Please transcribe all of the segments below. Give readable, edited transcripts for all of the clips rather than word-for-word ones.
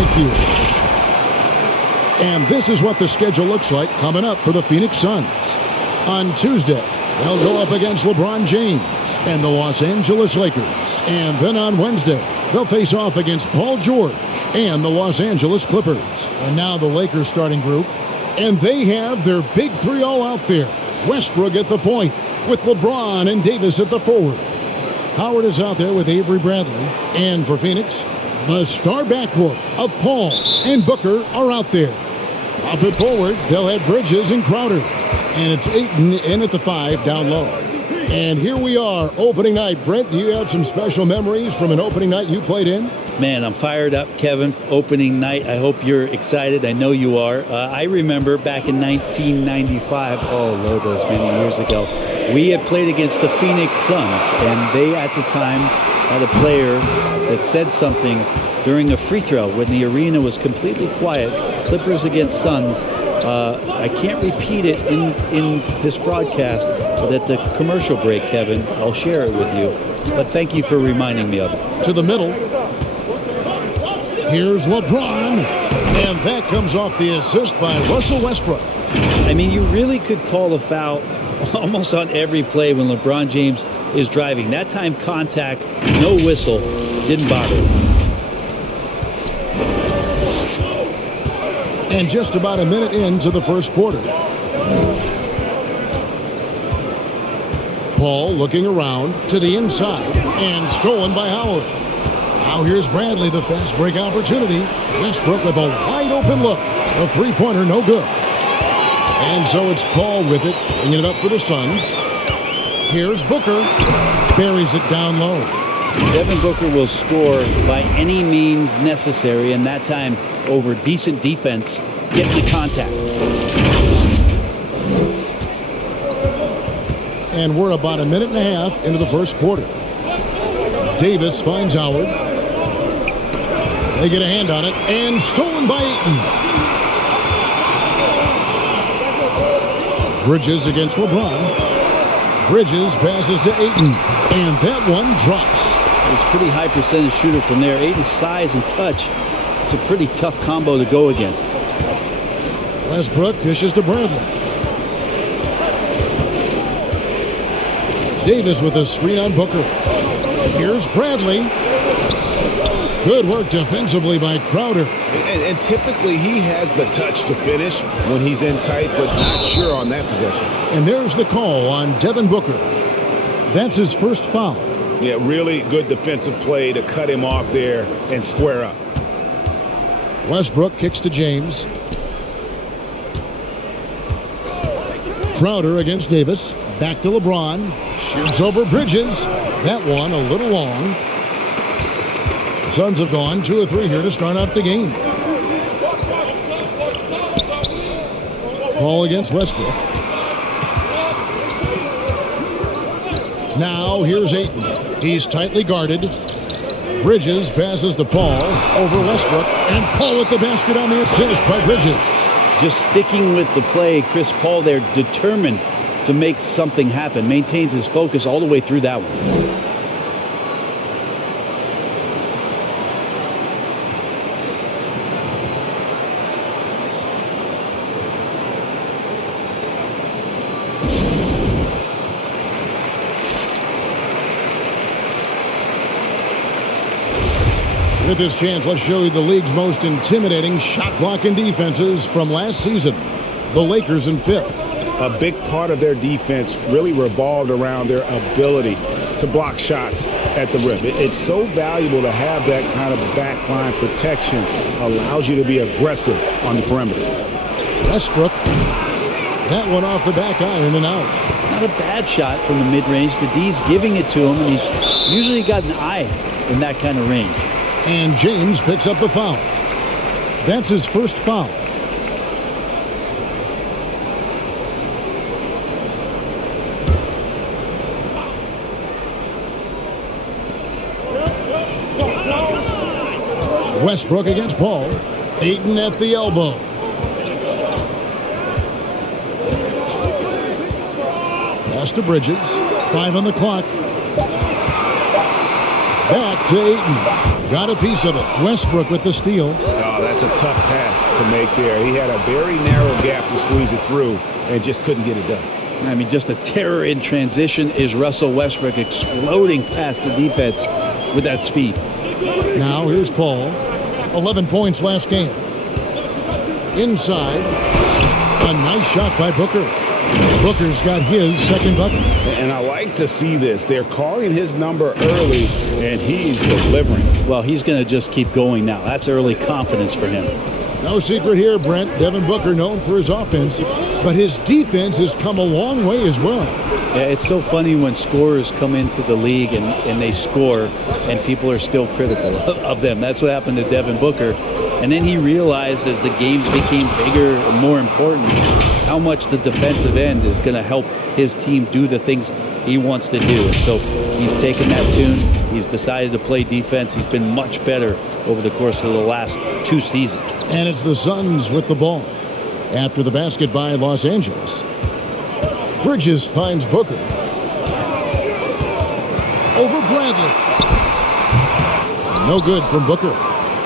Thank you. And this is what the schedule looks like coming up for the Phoenix Suns. On Tuesday, they'll go up against LeBron James and the Los Angeles Lakers. And then on Wednesday, they'll face off against Paul George and the Los Angeles Clippers. And now the Lakers starting group. And they have their big three all out there. Westbrook at the point with LeBron and Davis at the forward. Howard is out there with Avery Bradley. And for Phoenix, the star backcourt of Paul and Booker are out there. Up it forward, they'll have Bridges and Crowder. And it's Ayton in at the 5 down low. And here we are, opening night. Brent, do you have some special memories from an opening night you played in? Man, I'm fired up, Kevin. Opening night. I hope you're excited. I know you are. I remember back in 1995, Lord, those many years ago, we had played against the Phoenix Suns, and they at the time had a player that said something during a free throw when the arena was completely quiet. Clippers against Suns. I can't repeat it in this broadcast, but at the commercial break, Kevin, I'll share it with you. But thank you for reminding me of it. To the middle. Here's LeBron. And that comes off the assist by Russell Westbrook. I mean, you really could call a foul almost on every play when LeBron James is driving. That time contact, no whistle, didn't bother him. And just about a minute into the first quarter. Paul looking around to the inside and stolen by Howard. Now here's Bradley, the fast break opportunity. Westbrook with a wide open look. The three-pointer no good. And so it's Paul with it, bringing it up for the Suns. Here's Booker. Buries it down low. Devin Booker will score by any means necessary, and that time over decent defense, getting the contact. And we're about a minute and a half into the first quarter. Davis finds Howard. They get a hand on it, and stolen by Ayton. Bridges against LeBron. Bridges passes to Ayton, and that one drops. He's a pretty high percentage shooter from there. Ayton's size and touch, it's a pretty tough combo to go against. Westbrook dishes to Bradley. Davis with a screen on Booker. Here's Bradley. Good work defensively by Crowder. And typically he has the touch to finish when he's in tight, but not sure on that possession. And there's the call on Devin Booker. That's his first foul. Yeah, really good defensive play to cut him off there and square up. Westbrook kicks to James. Crowder against Davis. Back to LeBron. Shoots over Bridges. That one a little long. The Suns have gone 2 of 3 here to start out the game. Paul against Westbrook. Now here's Ayton. He's tightly guarded. Bridges passes to Paul over Westbrook. And Paul with the basket on the assist by Bridges. Just sticking with the play, Chris Paul there, determined to make something happen. Maintains his focus all the way through that one. With this chance, let's show you the league's most intimidating shot-blocking defenses from last season. The Lakers in 5th. A big part of their defense really revolved around their ability to block shots at the rim. It's so valuable to have that kind of backline protection. Allows you to be aggressive on the perimeter. Westbrook. That one off the back iron and out. Not a bad shot from the mid-range. The D's giving it to him, and he's usually got an eye in that kind of range. And James picks up the foul. That's his first foul. Westbrook against Paul. Ayton at the elbow. Pass to Bridges. 5 on the clock. Back to Ayton. Got a piece of it. Westbrook with the steal. Wow, that's a tough pass to make there. He had a very narrow gap to squeeze it through and just couldn't get it done. I mean, just a terror in transition is Russell Westbrook exploding past the defense with that speed. Now here's Paul. 11 points last game. Inside. A nice shot by Booker. Booker's got his second bucket. And I like to see this. They're calling his number early, and he's delivering. Well, he's going to just keep going now. That's early confidence for him. No secret here, Brent. Devin Booker known for his offense, but his defense has come a long way as well. Yeah, it's so funny when scorers come into the league and they score, and people are still critical of them. That's what happened to Devin Booker. And then he realized as the games became bigger and more important, how much the defensive end is going to help his team do the things he wants to do. And so he's taken that tune. He's decided to play defense. He's been much better over the course of the last 2 seasons. And it's the Suns with the ball. After the basket by Los Angeles. Bridges finds Booker. Over Bradley. No good from Booker.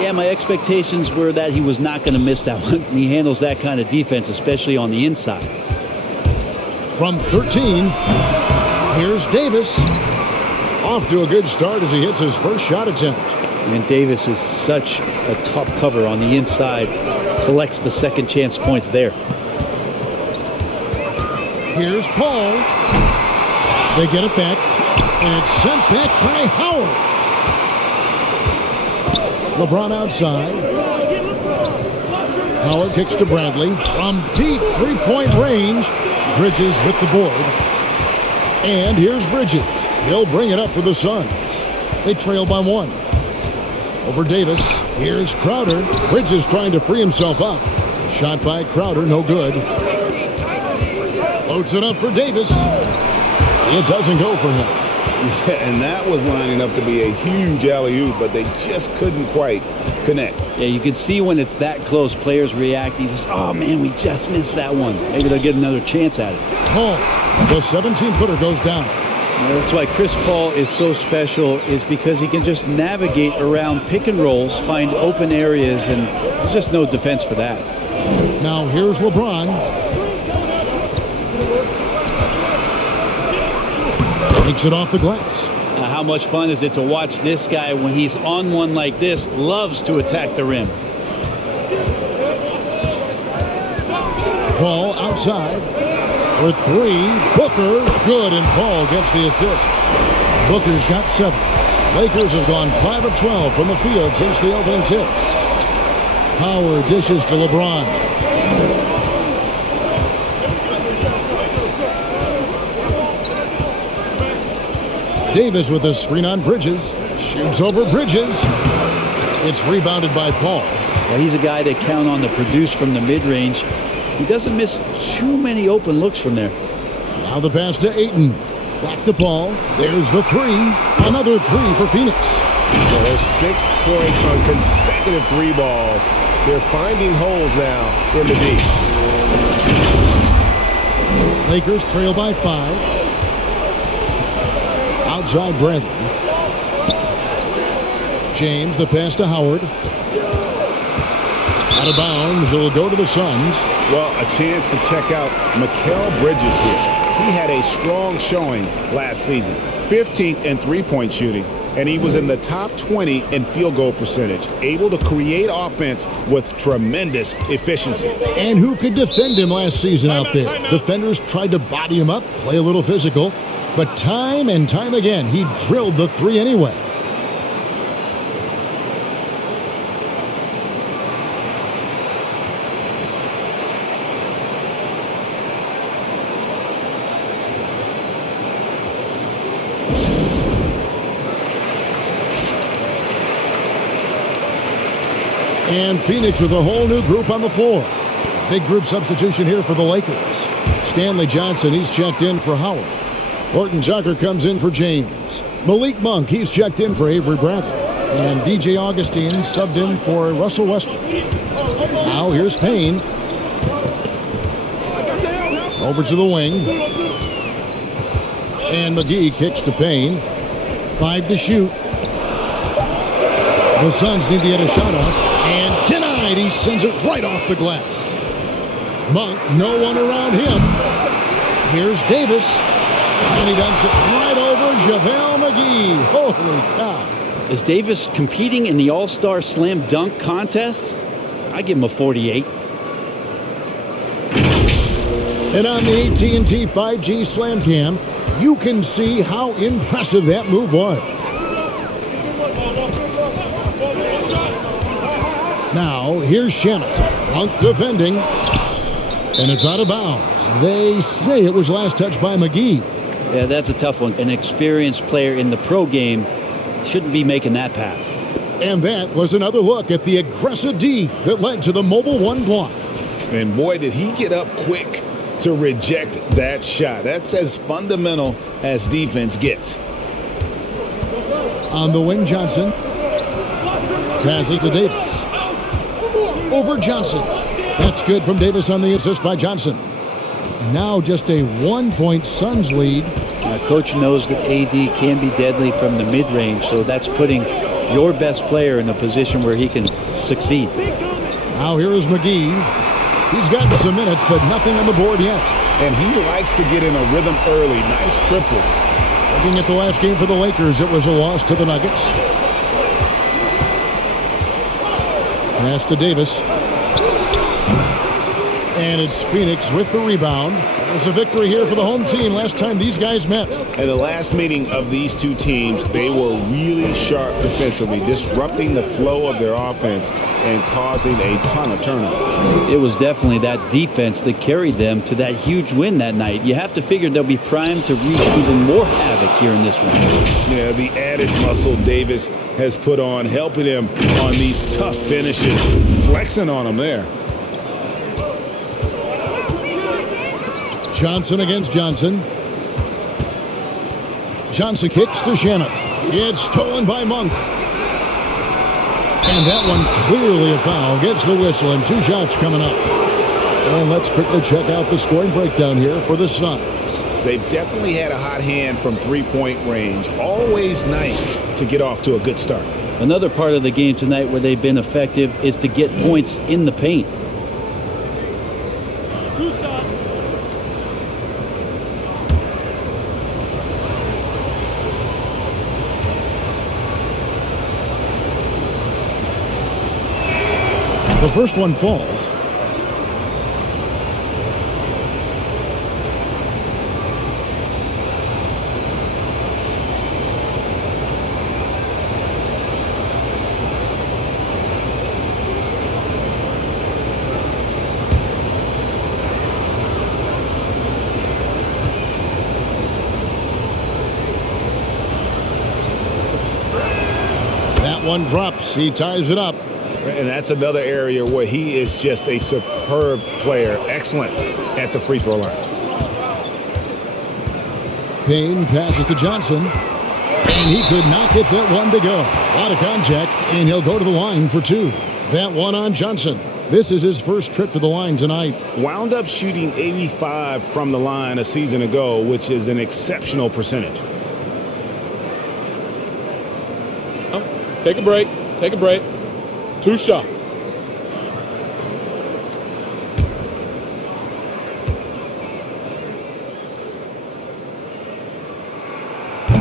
Yeah, my expectations were that he was not going to miss that one. He handles that kind of defense, especially on the inside. From 13, here's Davis. Off to a good start as he hits his first shot attempt. And Davis is such a tough cover on the inside. Collects the second chance points there. Here's Paul. They get it back. And it's sent back by Howard. LeBron outside. Howard kicks to Bradley. From deep three-point range. Bridges with the board. And here's Bridges. He'll bring it up for the Suns. They trail by 1. Over Davis. Here's Crowder. Bridges trying to free himself up. Shot by Crowder, no good. Floats it up for Davis. It doesn't go for him. And that was lining up to be a huge alley-oop, but they just couldn't quite connect. Yeah, you can see when it's that close, players react. He says, oh, man, we just missed that one. Maybe they'll get another chance at it. Paul, the 17-footer goes down. That's why Chris Paul is so special, is because he can just navigate around pick and rolls, find open areas, and there's just no defense for that. Now here's LeBron. Takes it off the glass. How much fun is it to watch this guy when he's on one like this, loves to attack the rim. Paul outside for 3. Booker, good, and Paul gets the assist. Booker's got 7. Lakers have gone 5 of 12 from the field since the opening tip. Howard dishes to LeBron. Davis with a screen on Bridges. Shoots over Bridges. It's rebounded by Paul. Well, he's a guy they count on to produce from the mid-range. He doesn't miss too many open looks from there. Now the pass to Ayton. Back to Paul. There's the 3. Another 3 for Phoenix. So there's 6 points on consecutive 3 balls. They're finding holes now in the D. Lakers trail by 5. Outside Bradley. James, the pass to Howard. Out of bounds, it'll go to the Suns. Well, a chance to check out Mikal Bridges here. He had a strong showing last season. 15th in three-point shooting, and he was in the top 20 in field goal percentage. Able to create offense with tremendous efficiency. And who could defend him last season out there? Defenders tried to body him up, play a little physical. But time and time again, he drilled the 3 anyway. And Phoenix with a whole new group on the floor. Big group substitution here for the Lakers. Stanley Johnson, he's checked in for Howard. Horton Tucker comes in for James. Malik Monk, he's checked in for Avery Bradley. And DJ Augustine subbed in for Russell Westbrook. Now here's Payne. Over to the wing. And McGee kicks to Payne. 5 to shoot. The Suns need to get a shot off. And denied And he sends it right off the glass. Monk, no one around him. Here's Davis. And he dumps it right over JaVale McGee. Holy cow. Is Davis competing in the All-Star Slam Dunk contest? I give him a 48. And on the AT&T 5G Slam Cam, you can see how impressive that move was. Now, here's Shamet. Monk defending. And it's out of bounds. They say it was last touched by McGee. Yeah, that's a tough one. An experienced player in the pro game shouldn't be making that pass. And that was another look at the aggressive D that led to the mobile one block. And boy, did he get up quick to reject that shot. That's as fundamental as defense gets. On the wing, Johnson. Passes to Davis. Over Johnson. That's good from Davis on the assist by Johnson. And now just a 1-point Suns lead. Coach knows that AD can be deadly from the mid-range, so that's putting your best player in a position where he can succeed. Now here is McGee. He's gotten some minutes, but nothing on the board yet. And he likes to get in a rhythm early. Nice triple. Looking at the last game for the Lakers, it was a loss to the Nuggets. Pass to Davis. And it's Phoenix with the rebound. It's a victory here for the home team last time these guys met. In the last meeting of these two teams, they were really sharp defensively, disrupting the flow of their offense and causing a ton of turnovers. It was definitely that defense that carried them to that huge win that night. You have to figure they'll be primed to wreak even more havoc here in this one. Yeah, the added muscle Davis has put on, helping him on these tough finishes, flexing on him there. Johnson against Johnson. Johnson kicks to Shamet. It's stolen by Monk. And that one clearly a foul. Gets the whistle and 2 shots coming up. And let's quickly check out the scoring breakdown here for the Suns. They've definitely had a hot hand from three-point range. Always nice to get off to a good start. Another part of the game tonight where they've been effective is to get points in the paint. The first one falls. That one drops. He ties it up. And that's another area where he is just a superb player. Excellent at the free throw line. Payne passes to Johnson. And he could not get that one to go. A lot of contact, and he'll go to the line for 2. That one on Johnson. This is his first trip to the line tonight. Wound up shooting 85 from the line a season ago, which is an exceptional percentage. Take a break. Take a break. 2 shots.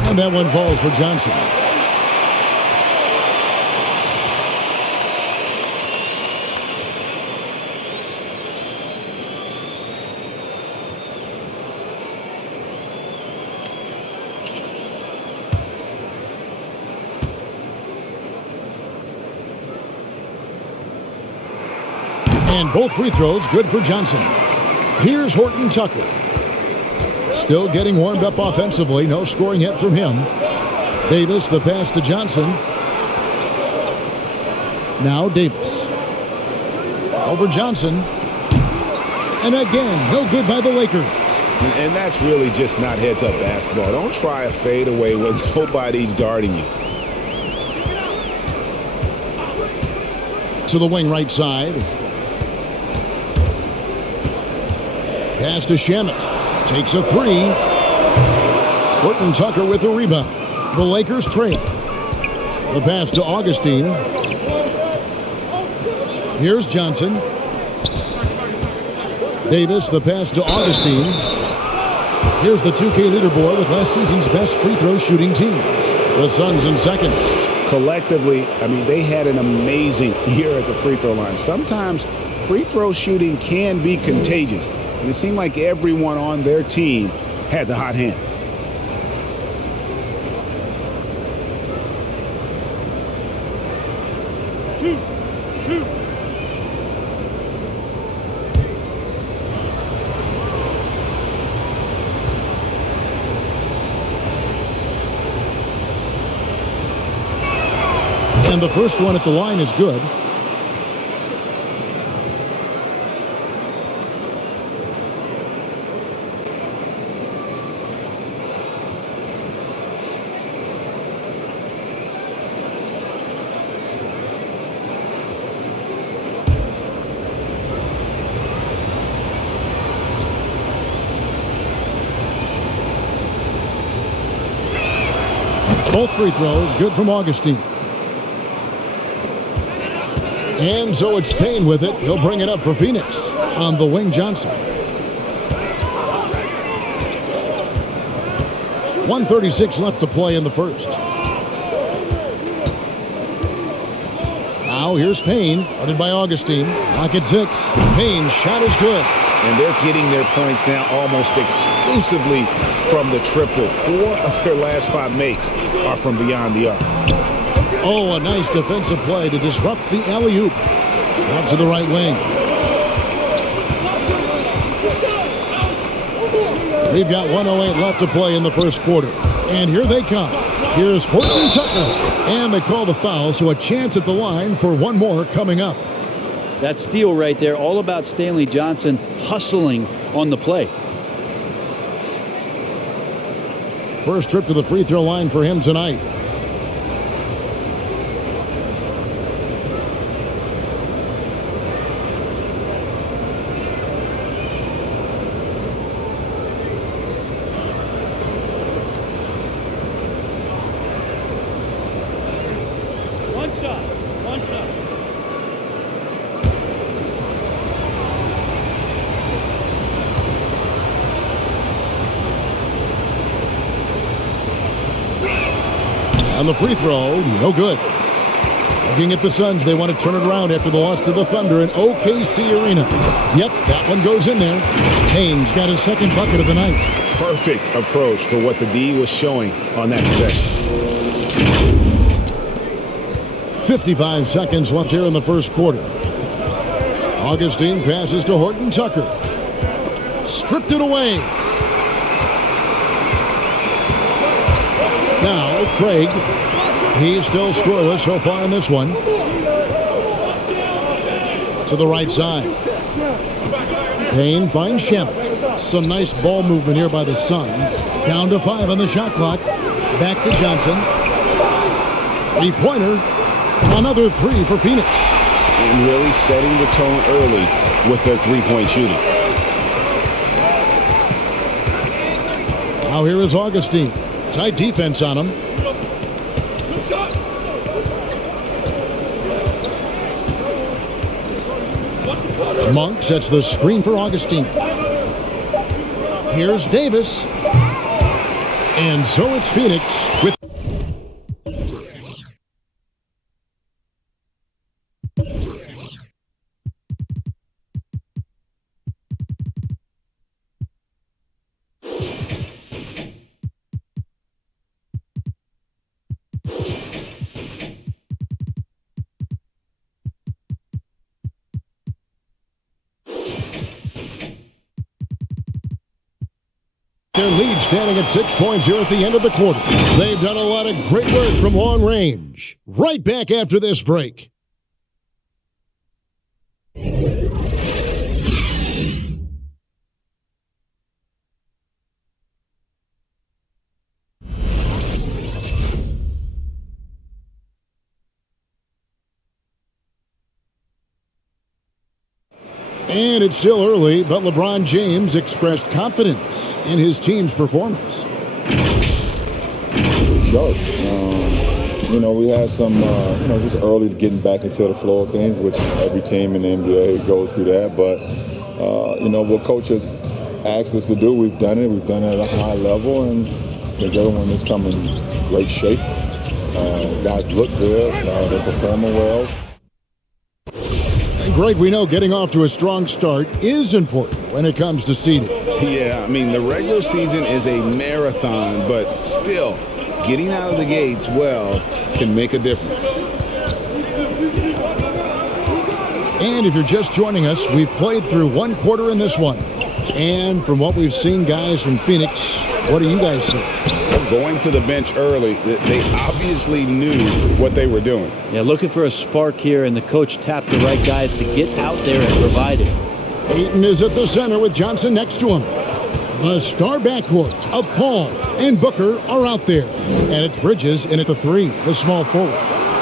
And that one falls for Johnson. And both free throws good for Johnson. Here's Horton Tucker. Still getting warmed up offensively. No scoring yet from him. Davis, the pass to Johnson. Now Davis. Over Johnson. And again, no good by the Lakers. And that's really just not heads-up basketball. Don't try a fadeaway when nobody's guarding you. To the wing right side. Pass to Shamet. Takes a 3. Horton Tucker with the rebound. The Lakers trail. The pass to Augustine. Here's Johnson. Davis, the pass to Augustine. Here's the 2K leaderboard with last season's best free throw shooting teams. The Suns in second. Collectively, I mean, they had an amazing year at the free throw line. Sometimes free throw shooting can be contagious, and it seemed like everyone on their team had the hot hand. And the first one at the line is good. Both free throws good from Augustine. And so it's Payne with it. He'll bring it up for Phoenix on the wing. Johnson. 1:36 left to play in the first. Now here's Payne, guarded by Augustine. Clock at 6. Payne's shot is good. And they're getting their points now almost exclusively from the triple. 4 of their last 5 makes are from beyond the arc. Oh, a nice defensive play to disrupt the alley-oop. Out to the right wing. We've got 1:08 left to play in the first quarter. And here they come. Here's Horton Tucker. And they call the foul, so a chance at the line for one more coming up. That steal right there, all about Stanley Johnson hustling on the play. First trip to the free throw line for him tonight. On the free throw, no good. Looking at the Suns, they want to turn it around after the loss to the Thunder in OKC Arena. Yep, that one goes in there. Payne's got his second bucket of the night. Perfect approach for what the D was showing on that possession. 55 seconds left here in the first quarter. Augustine passes to Horton Tucker. Stripped it away. Now, Craig, he's still scoreless so far in this one. To the right side. Payne finds Shamet. Some nice ball movement here by the Suns. Down to 5 on the shot clock. Back to Johnson. 3-pointer. Another 3 for Phoenix. And really setting the tone early with their three-point shooting. Now here is Augustine. Tight defense on him. Monk sets the screen for Augustine. Here's Davis. And so it's Phoenix with... Their lead standing at 6 points here at the end of the quarter. They've done a lot of great work from long range. Right back after this break. And it's still early, but LeBron James expressed confidence in his team's performance. Sure. we had some, just early getting back into the flow of things, which every team in the NBA goes through that. But, what coaches asked us to do, we've done it. We've done it at a high level, and I think everyone is coming in great shape. Guys look good. They're performing well. And Greg, we know getting off to a strong start is important when it comes to seeding. Yeah, the regular season is a marathon, but still, getting out of the gates well can make a difference. And if you're just joining us, we've played through one quarter in this one. And from what we've seen, guys, from Phoenix, what do you guys see? Going to the bench early, they obviously knew what they were doing. Yeah, looking for a spark here, and the coach tapped the right guys to get out there and provide it. Ayton is at the center with Johnson next to him. The star backcourt of Paul and Booker are out there. And it's Bridges in at the 3, the small forward.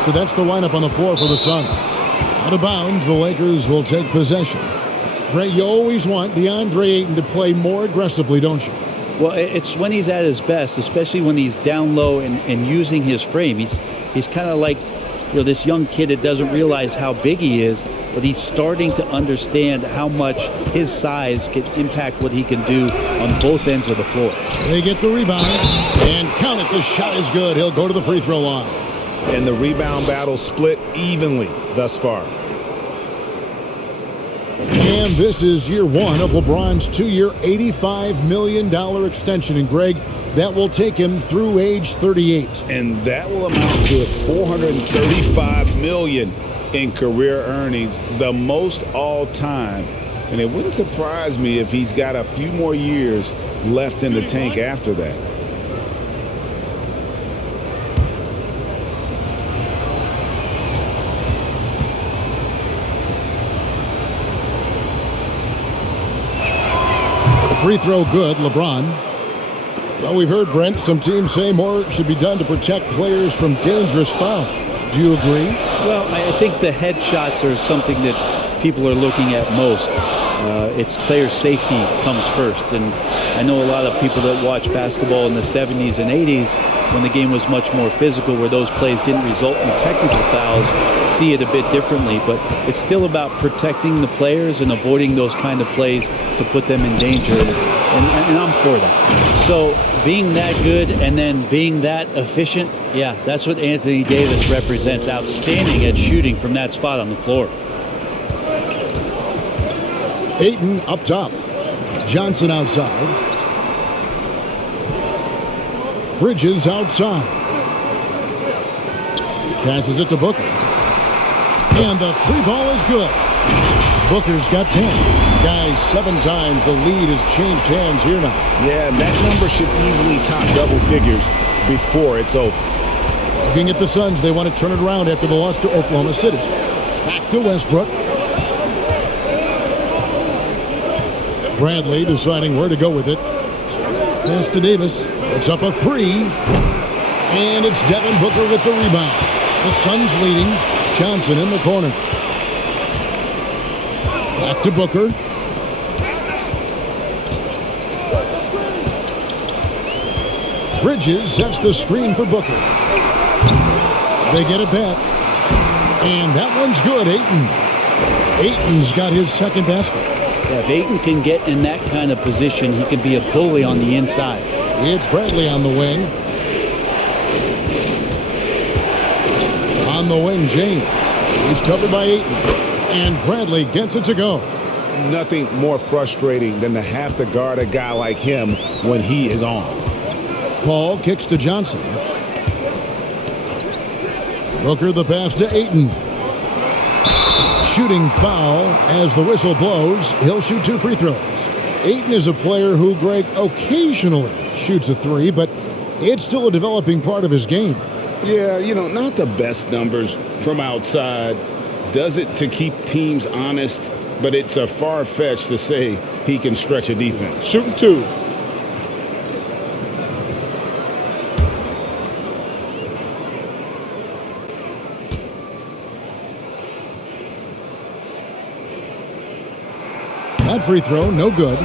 So that's the lineup on the floor for the Suns. Out of bounds, the Lakers will take possession. Greg, you always want DeAndre Ayton to play more aggressively, don't you? Well, it's when he's at his best, especially when he's down low and using his frame. He's kind of like this young kid that doesn't realize how big he is, but he's starting to understand how much his size can impact what he can do on both ends of the floor. They get the rebound, and count it, the shot is good. He'll go to the free throw line. And the rebound battle split evenly thus far. And this is year one of LeBron's 2-year, $85 million extension. And Greg, that will take him through age 38. And that will amount to $435 million in career earnings, the most all time. And it wouldn't surprise me if he's got a few more years left in the tank after that. Free throw good, LeBron. Well, we've heard, Brent, some teams say more should be done to protect players from dangerous fouls. Do you agree? Well, I think the headshots are something that people are looking at most. It's player safety comes first. And I know a lot of people that watch basketball in the 70s and 80s when the game was much more physical, where those plays didn't result in technical fouls, see it a bit differently. But it's still about protecting the players and avoiding those kind of plays to put them in danger. And I'm for that. So being that good and then being that efficient, yeah, that's what Anthony Davis represents. Outstanding at shooting from that spot on the floor. Ayton up top. Johnson outside. Bridges outside. Passes it to Booker. And the 3 ball is good. Booker's got 10. Guys, 7 times the lead has changed hands here now. Yeah, and that number should easily top double figures before it's over. Looking at the Suns, they want to turn it around after the loss to Oklahoma City. Back to Westbrook. Bradley deciding where to go with it. Pass to Davis. It's up a 3. And it's Devin Booker with the rebound. The Suns leading. Johnson in the corner. Back to Booker. Bridges sets the screen for Booker. They get it back. And that one's good, Ayton. Ayton's got his second basket. Yeah, if Ayton can get in that kind of position, he can be a bully on the inside. It's Bradley on the wing. On the wing, James. He's covered by Ayton. And Bradley gets it to go. Nothing more frustrating than to have to guard a guy like him when he is on. Paul kicks to Johnson. Booker the pass to Ayton. Shooting foul as the whistle blows. He'll shoot 2 free throws. Ayton is a player who, Greg, occasionally shoots a 3, but it's still a developing part of his game. Yeah, not the best numbers from outside. Does it to keep teams honest, but it's a far-fetched to say he can stretch a defense. Shooting 2. That free throw, no good.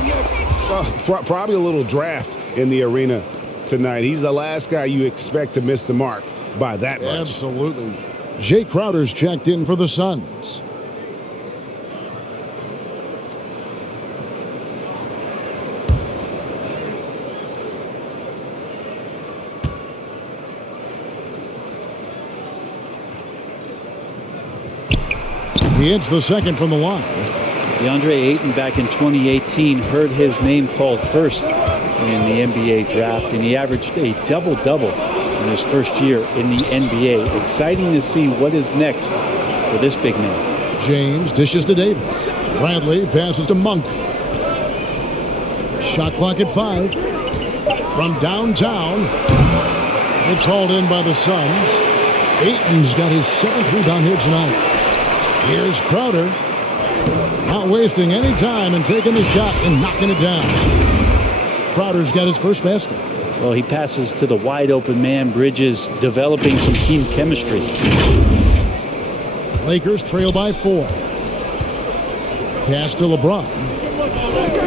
Probably a little draft in the arena tonight. He's the last guy you expect to miss the mark by that much. Absolutely. Jay Crowder's checked in for the Suns. He hits the second from the line. DeAndre Ayton back in 2018 heard his name called first in the NBA draft, and he averaged a double-double in his first year in the NBA. Exciting to see what is next for this big man. James dishes to Davis. Bradley passes to Monk. Shot clock at 5. From downtown, it's hauled in by the Suns. Ayton's got his 7th rebound here tonight. Here's Crowder. Not wasting any time and taking the shot and knocking it down. Crowder's got his first basket. Well, he passes to the wide open man. Bridges developing some team chemistry. Lakers trail by 4. Pass to LeBron.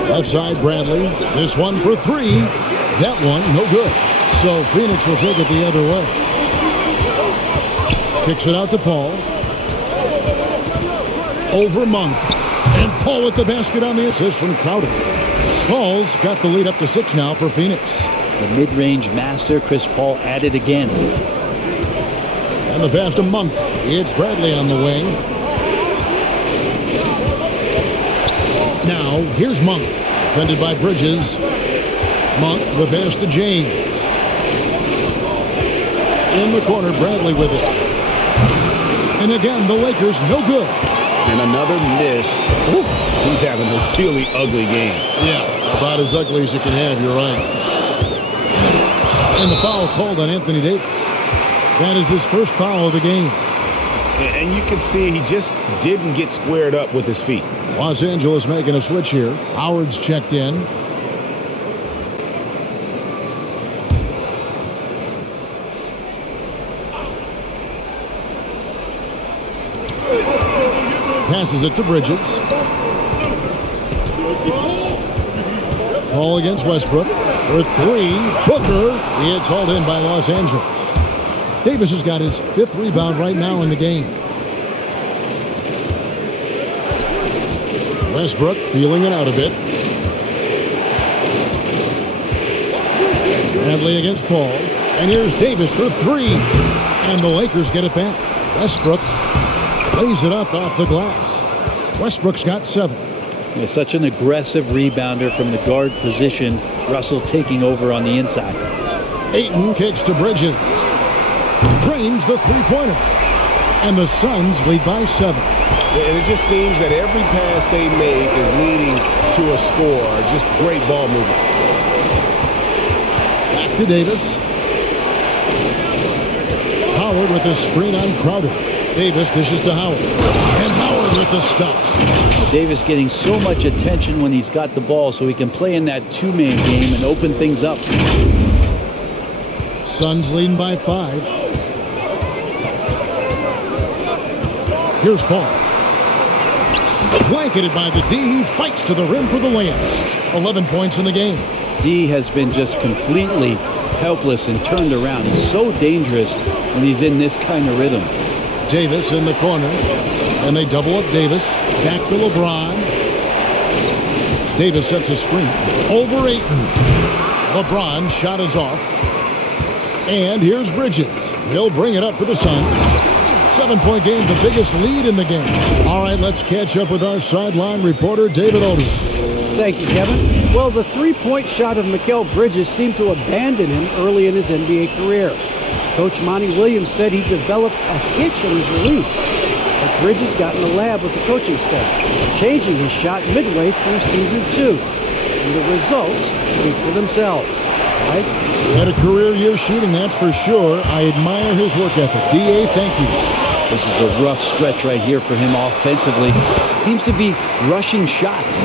Left side Bradley. This one for 3. That one no good. So Phoenix will take it the other way. Kicks it out to Paul. Over Monk. And Paul with the basket on the assist from Crowder. Paul's got the lead up to 6 now for Phoenix. The mid-range master, Chris Paul, at it again. And the pass to Monk. It's Bradley on the wing. Now, here's Monk. Defended by Bridges. Monk, the pass to James. In the corner, Bradley with it. And again, the Lakers no good. And another miss. Ooh, he's having a really ugly game. Yeah, about as ugly as you can have, you're right. And the foul called on Anthony Davis. That is his first foul of the game. And you can see he just didn't get squared up with his feet. Los Angeles making a switch here. Howard's checked in. Passes it to Bridges. Paul against Westbrook. For 3. Booker. It's hauled in by Los Angeles. Davis has got his 5th rebound right now in the game. Westbrook feeling it out a bit. Bradley against Paul. And here's Davis for 3. And the Lakers get it back. Westbrook lays it up off the glass. Westbrook's got 7. Yeah, such an aggressive rebounder from the guard position. Russell taking over on the inside. Ayton kicks to Bridges. Drains the three-pointer. And the Suns lead by 7. And it just seems that every pass they make is leading to a score. Just great ball movement. Back to Davis. Howard with the screen on Crowder. Davis dishes to Howard. And Howard with the stuff. Davis getting so much attention when he's got the ball so he can play in that two-man game and open things up. Suns leading by 5. Here's Paul. Blanketed by the D. He fights to the rim for the layup. 11 points in the game. D has been just completely helpless and turned around. He's so dangerous when he's in this kind of rhythm. Davis in the corner. And they double up Davis. Back to LeBron. Davis sets a screen. Over Ayton. LeBron shot is off. And here's Bridges. He'll bring it up for the Suns. 7-point game, the biggest lead in the game. All right, let's catch up with our sideline reporter, David Aldridge. Thank you, Kevin. Well, the three-point shot of Mikal Bridges seemed to abandon him early in his NBA career. Coach Monty Williams said he developed a hitch in his release. But Bridges got in the lab with the coaching staff, changing his shot midway through season 2. And the results speak for themselves. Guys? Had a career year shooting, that's for sure. I admire his work ethic. D.A., thank you. This is a rough stretch right here for him offensively. Seems to be rushing shots.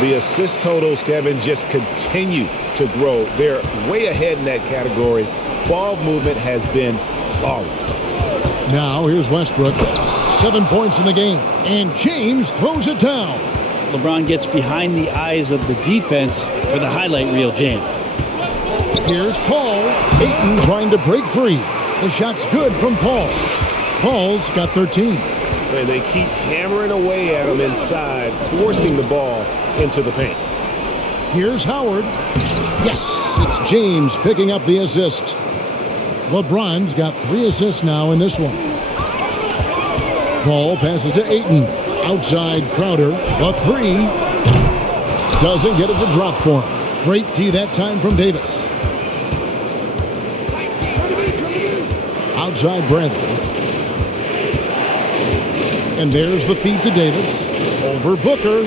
The assist totals, Kevin, just continue to grow. They're way ahead in that category. Ball movement has been flawless. Now, here's Westbrook. 7 points in the game. And James throws it down. LeBron gets behind the eyes of the defense for the highlight reel jam. Here's Paul. Ayton trying to break free. The shot's good from Paul. Paul's got 13. And they keep hammering away at him inside, forcing the ball into the paint. Here's Howard. Yes, it's James picking up the assist. LeBron's got 3 assists now in this one. Paul passes to Ayton. Outside Crowder. The 3. Doesn't get it to drop for him. Great D that time from Davis. Outside Bradley. And there's the feed to Davis. Over Booker.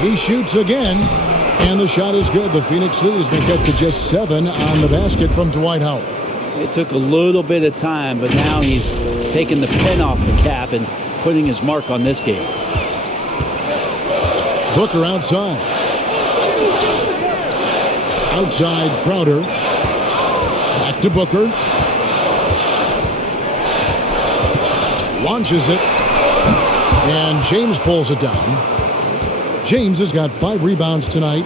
He shoots again. And the shot is good. The Phoenix lead has been cut to just 7 on the basket from Dwight Howard. It took a little bit of time, but now he's taking the pen off the cap and putting his mark on this game. Booker outside. Outside Crowder. Back to Booker. Launches it. And James pulls it down. James has got 5 rebounds tonight.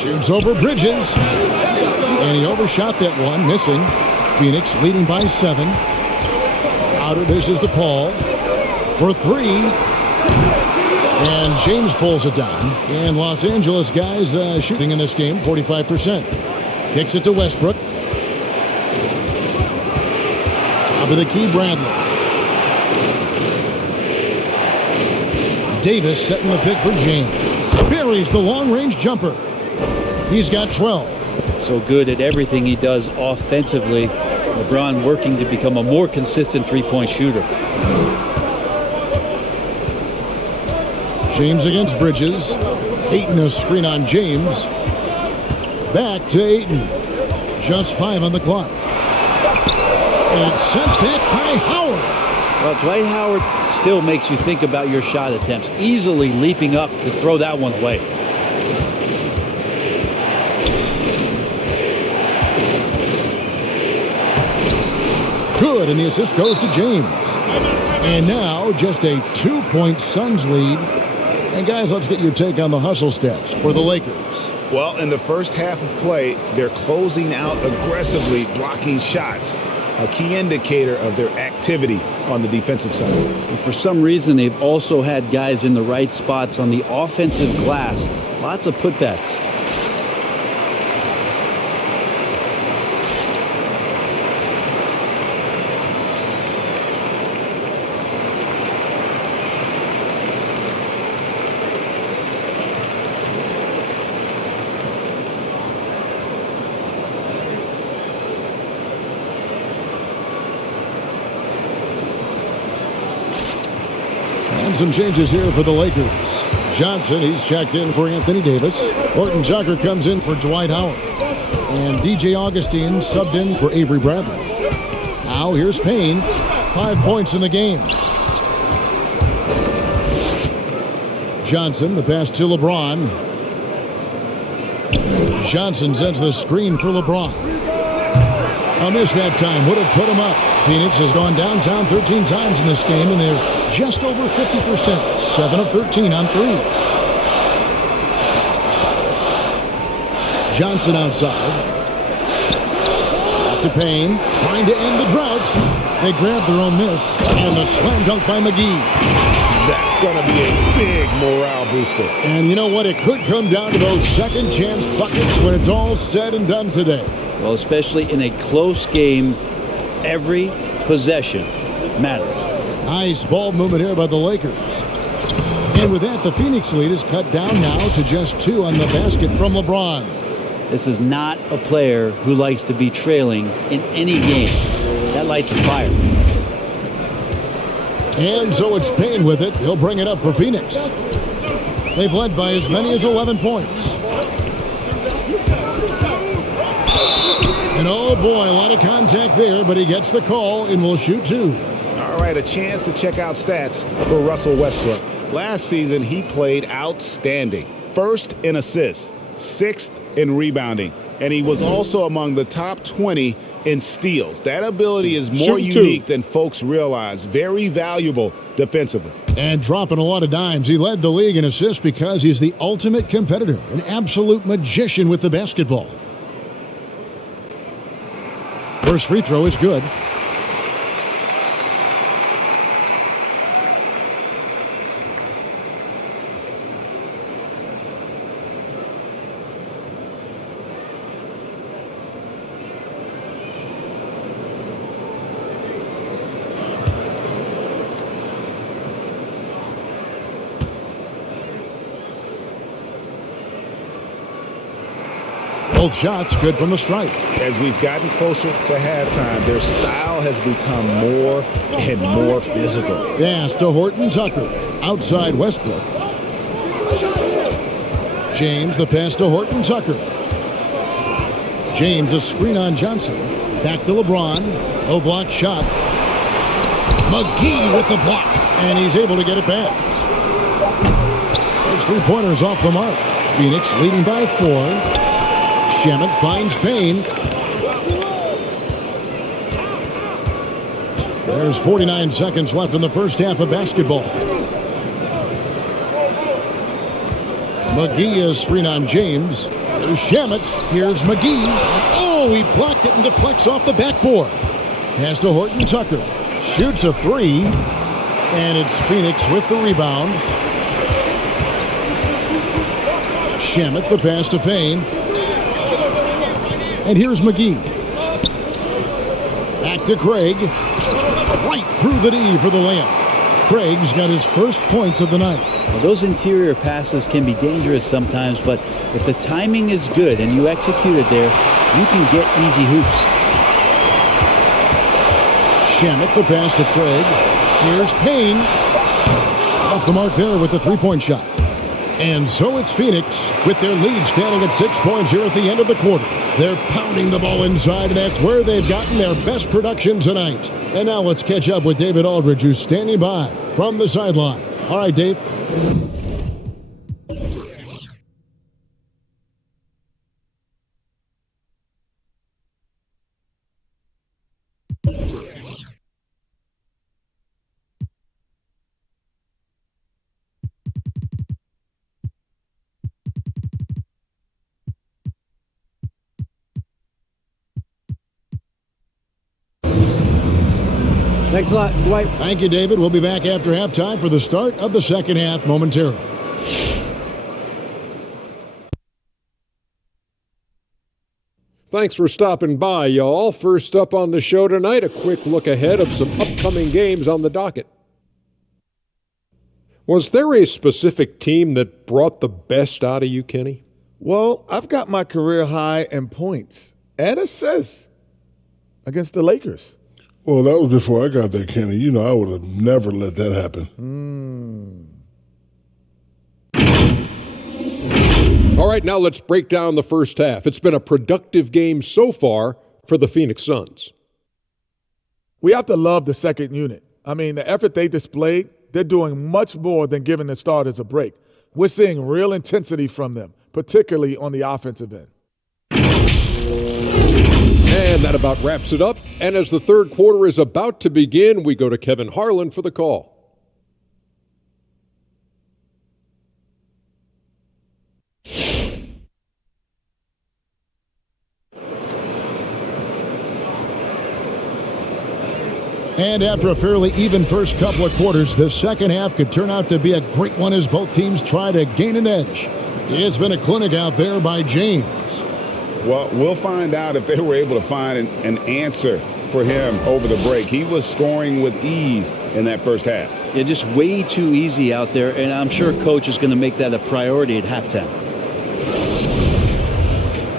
Shoots over Bridges. And he overshot that one, missing. Phoenix leading by 7. Outer dishes to Paul for 3. And James pulls it down. And Los Angeles guys shooting in this game, 45%. Kicks it to Westbrook. Top of the key, Bradley. Davis setting the pick for James. Buries the long-range jumper. He's got 12. So good at everything he does offensively. LeBron working to become a more consistent three-point shooter. James against Bridges. Ayton a screen on James. Back to Ayton. Just 5 on the clock. And it's sent back by Howard. Well, Dwight Howard still makes you think about your shot attempts, easily leaping up to throw that one away. Good, and the assist goes to James. And now just a 2-point Suns lead. And guys, let's get your take on the hustle stats for the Lakers. Well, in the first half of play, they're closing out aggressively, blocking shots. A key indicator of their activity on the defensive side. And for some reason, they've also had guys in the right spots on the offensive glass. Lots of putbacks. And some changes here for the Lakers. Johnson, he's checked in for Anthony Davis. Horton Tucker comes in for Dwight Howard. And DJ Augustine subbed in for Avery Bradley. Now here's Payne. 5 points in the game. Johnson, the pass to LeBron. Johnson sends the screen for LeBron. A miss that time would have put him up. Phoenix has gone downtown 13 times in this game, and they're just over 50%. 7 of 13 on threes. Johnson outside. Back to Payne. Trying to end the drought. They grab their own miss. And the slam dunk by McGee. That's going to be a big morale booster. And you know what? It could come down to those second chance buckets when it's all said and done today. Well, especially in a close game, every possession matters. Nice ball movement here by the Lakers. And with that, the Phoenix lead is cut down now to just 2 on the basket from LeBron. This is not a player who likes to be trailing in any game. That lights a fire. And so it's Payne with it. He'll bring it up for Phoenix. They've led by as many as 11 points. And oh boy, a lot of contact there, but he gets the call and will shoot 2. All right, a chance to check out stats for Russell Westbrook. Last season, he played outstanding. 1st in assists, 6th in rebounding, and he was also among the top 20 in steals. That ability is more unique than folks realize. Very valuable defensively. And dropping a lot of dimes. He led the league in assists because he's the ultimate competitor, an absolute magician with the basketball. First free throw is good. Both shots good from the stripe. As we've gotten closer to halftime, their style has become more and more physical. Pass to Horton Tucker. Outside Westbrook. James, the pass to Horton Tucker. James, a screen on Johnson. Back to LeBron. No block shot. McGee with the block. And he's able to get it back. Those three-pointers off the mark. Phoenix leading by 4. Shamet finds Payne. There's 49 seconds left in the first half of basketball. McGee is screen on James. There's Shamet. Here's McGee. Oh, he blocked it and deflects off the backboard. Pass to Horton Tucker. Shoots a three. And it's Phoenix with the rebound. Shamet, the pass to Payne. And here's McGee. Back to Craig. Right through the D for the layup. Craig's got his first points of the night. Well, those interior passes can be dangerous sometimes, but if the timing is good and you execute it there, you can get easy hoops. Shamet, the pass to Craig. Here's Payne. Off the mark there with the three-point shot. And so it's Phoenix with their lead standing at 6 points here at the end of the quarter. They're pounding the ball inside, and that's where they've gotten their best production tonight. And now let's catch up with David Aldridge, who's standing by from the sideline. All right, Dave. Thanks a lot, Dwight. Thank you, David. We'll be back after halftime for the start of the second half momentarily. Thanks for stopping by, y'all. First up on the show tonight, a quick look ahead of some upcoming games on the docket. Was there a specific team that brought the best out of you, Kenny? Well, I've got my career high in points and assists against the Lakers. Well, that was before I got there, Kenny. You know, I would have never let that happen. All right, now let's break down the first half. It's been a productive game so far for the Phoenix Suns. We have to love the second unit. I mean, the effort they displayed, they're doing much more than giving the starters a break. We're seeing real intensity from them, particularly on the offensive end. And that about wraps it up. And as the third quarter is about to begin, we go to Kevin Harlan for the call. And after a fairly even first couple of quarters, the second half could turn out to be a great one as both teams try to gain an edge. It's been a clinic out there by James. Well, we'll find out if they were able to find an answer for him over the break. He was scoring with ease in that first half. Yeah, just way too easy out there, and I'm sure Coach is going to make that a priority at halftime.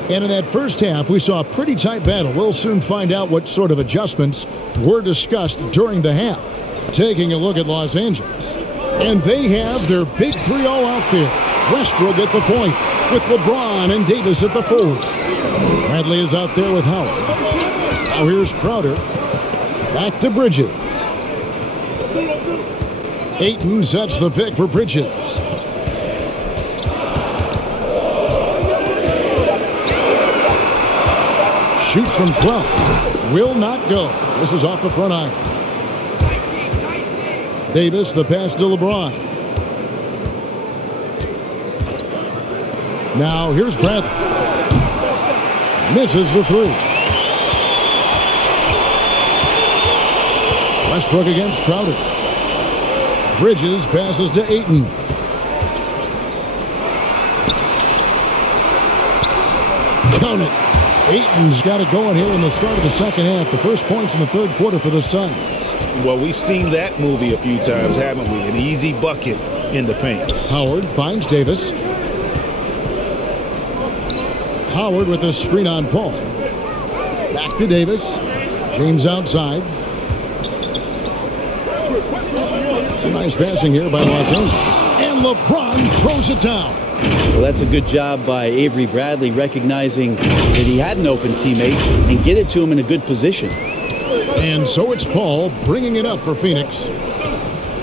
And in that first half, we saw a pretty tight battle. We'll soon find out what sort of adjustments were discussed during the half. Taking a look at Los Angeles. And they have their big three all out there. Westbrook at the point with LeBron and Davis at the forward. Bradley is out there with Howard. Now here's Crowder. Back to Bridges. Ayton sets the pick for Bridges. Shoots from 12. Will not go. This is off the front iron. Davis, the pass to LeBron. Now here's Bradley. Misses the three. Westbrook against Crowder. Bridges passes to Ayton. Count it. Ayton's got it going here in the start of the second half. The first points in the third quarter for the Suns. Well, we've seen that movie a few times, haven't we? An easy bucket in the paint. Howard finds Davis. Howard with a screen on Paul. Back to Davis. James outside. Some nice passing here by Los Angeles. And LeBron throws it down. Well, that's a good job by Avery Bradley recognizing that he had an open teammate and get it to him in a good position. And so it's Paul bringing it up for Phoenix.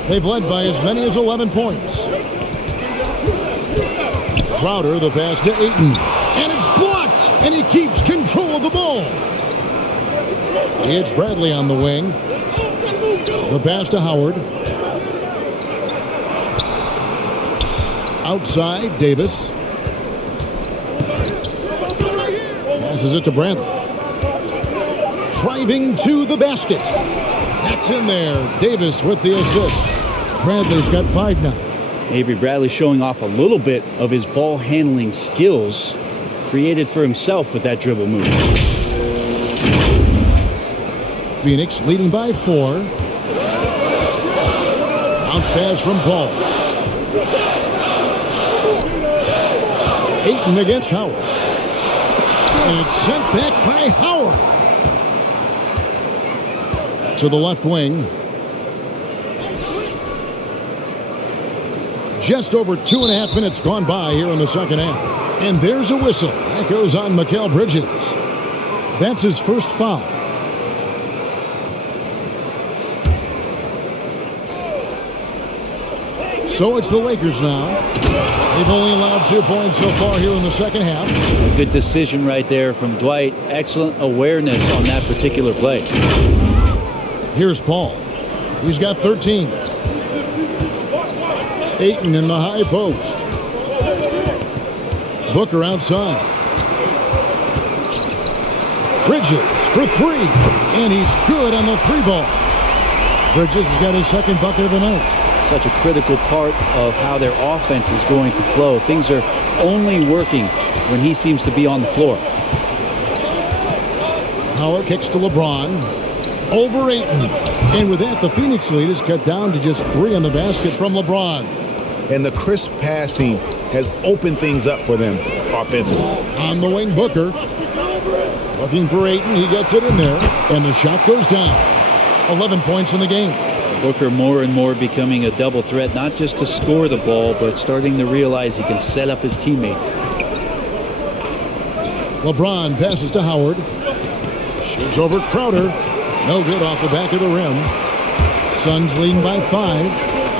They've led by as many as 11 points. Crowder, the pass to Ayton. And it's blocked! And he keeps control of the ball. It's Bradley on the wing. The pass to Howard. Outside, Davis. Passes it to Bradley. Driving to the basket. That's in there. Davis with the assist. Bradley's got 5 now. Avery Bradley showing off a little bit of his ball handling skills created for himself with that dribble move. Phoenix leading by 4. Bounce pass from Paul. Ayton against Howard. And it's sent back by Howard. To the left wing. Just over 2.5 minutes gone by here in the second half. And there's a whistle. That goes on Mikal Bridges. That's his first foul. So it's the Lakers now. They've only allowed 2 points so far here in the second half. A good decision right there from Dwight. Excellent awareness on that particular play. Here's Paul. He's got 13. Ayton in the high post. Booker outside. Bridges for 3. And he's good on the 3 ball. Bridges has got his second bucket of the night. Such a critical part of how their offense is going to flow. Things are only working when he seems to be on the floor. Howard kicks to LeBron. Over Ayton. And with that, the Phoenix lead is cut down to just 3 on the basket from LeBron. And the crisp passing has opened things up for them offensively. On the wing, Booker. Looking for Ayton. He gets it in there. And the shot goes down. 11 points in the game. Booker more and more becoming a double threat, not just to score the ball, but starting to realize he can set up his teammates. LeBron passes to Howard. Shoots over Crowder. No good off the back of the rim. Suns leading by 5.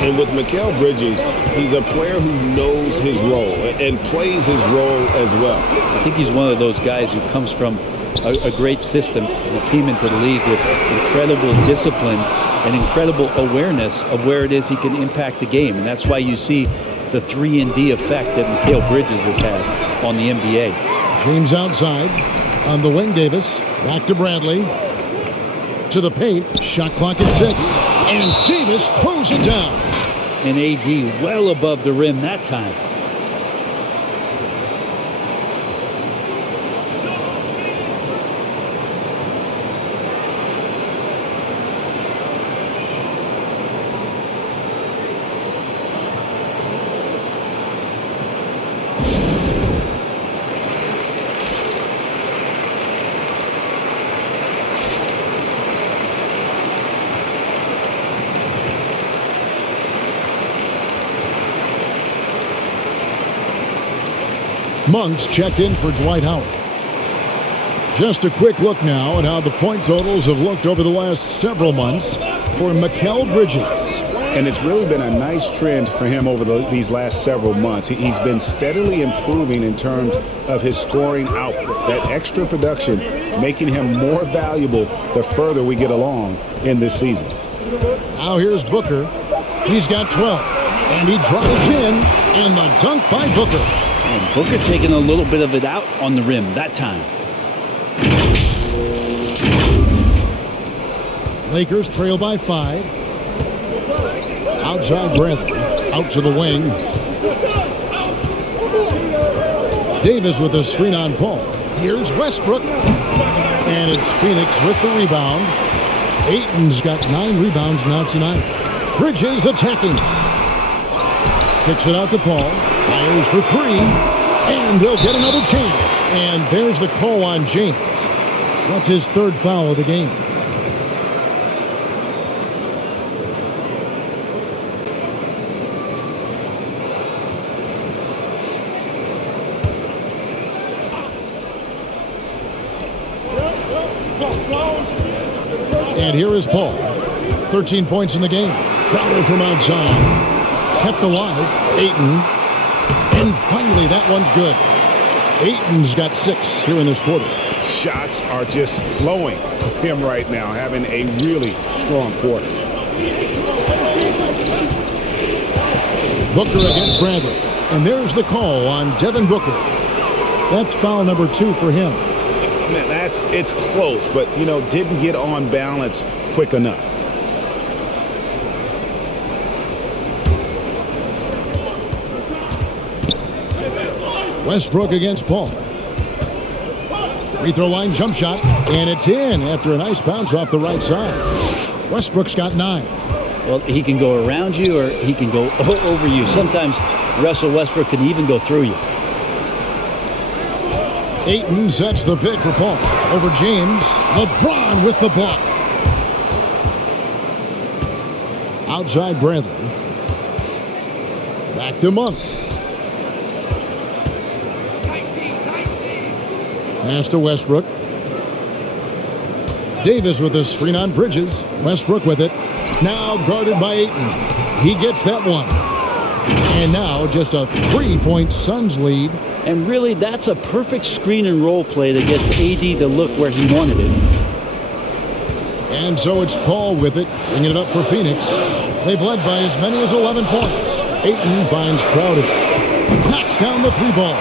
And with Mikal Bridges, he's a player who knows his role and plays his role as well. I think he's one of those guys who comes from a great system. He came into the league with incredible discipline and incredible awareness of where it is he can impact the game. And that's why you see the 3-and-D effect that Mikal Bridges has had on the NBA. James outside. On the wing, Davis. Back to Bradley. To the paint. Shot clock at 6. And Davis throws it down. And AD well above the rim that time. Monks checked in for Dwight Howard. Just a quick look now at how the point totals have looked over the last several months for Mikal Bridges. And it's really been a nice trend for him over these last several months. He's been steadily improving in terms of his scoring output. That extra production making him more valuable the further we get along in this season. Now here's Booker. He's got 12. And he drives in. And the dunk by Booker. And Booker taking a little bit of it out on the rim that time. Lakers trail by 5. Outside Bradley. Out to the wing. Davis with a screen on Paul. Here's Westbrook. And it's Phoenix with the rebound. Ayton's got 9 rebounds now tonight. Bridges attacking. Kicks it out to Paul. Fires for 3. And they'll get another chance. And there's the call on James. That's his 3rd foul of the game. And here is Paul. 13 points in the game. Crowder from outside. Kept alive. Ayton. And finally, that one's good. Ayton's got 6 here in this quarter. Shots are just flowing for him right now, having a really strong quarter. Booker against Bradley. And there's the call on Devin Booker. That's foul number 2 for him. Man, it's close, but, didn't get on balance quick enough. Westbrook against Paul. Free throw line jump shot, and it's in after a nice bounce off the right side. Westbrook's got 9. Well, he can go around you or he can go over you. Sometimes Russell Westbrook can even go through you. Ayton sets the pick for Paul. Over James. LeBron with the block. Outside Bradley. Back to Monk. Pass to Westbrook. Davis with a screen on Bridges. Westbrook with it. Now guarded by Ayton. He gets that one. And now just a 3-point Suns lead. And really, that's a perfect screen and roll play that gets AD to look where he wanted it. And so it's Paul with it, bringing it up for Phoenix. They've led by as many as 11 points. Ayton finds Crowder. Knocks down the 3-ball.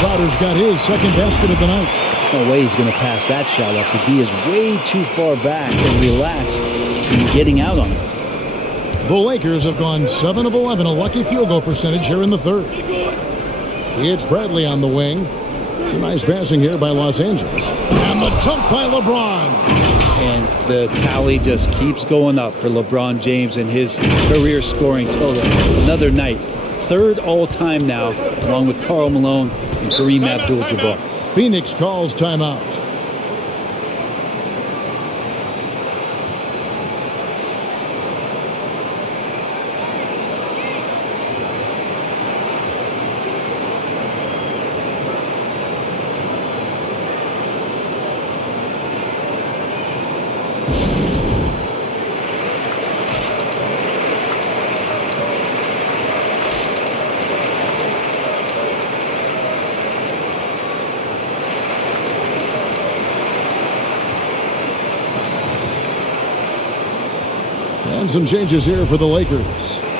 Crowder's got his 2nd basket of the night. No way he's going to pass that shot up. The D is way too far back and relaxed from getting out on it. The Lakers have gone 7 of 11, a lucky field goal percentage here in the 3rd. It's Bradley on the wing. Some nice passing here by Los Angeles. And the dunk by LeBron. And the tally just keeps going up for LeBron James and his career scoring total. Another night. 3rd all-time now, along with Karl Malone and Kareem Abdul-Jabbar. Phoenix calls timeout. And some changes here for the Lakers.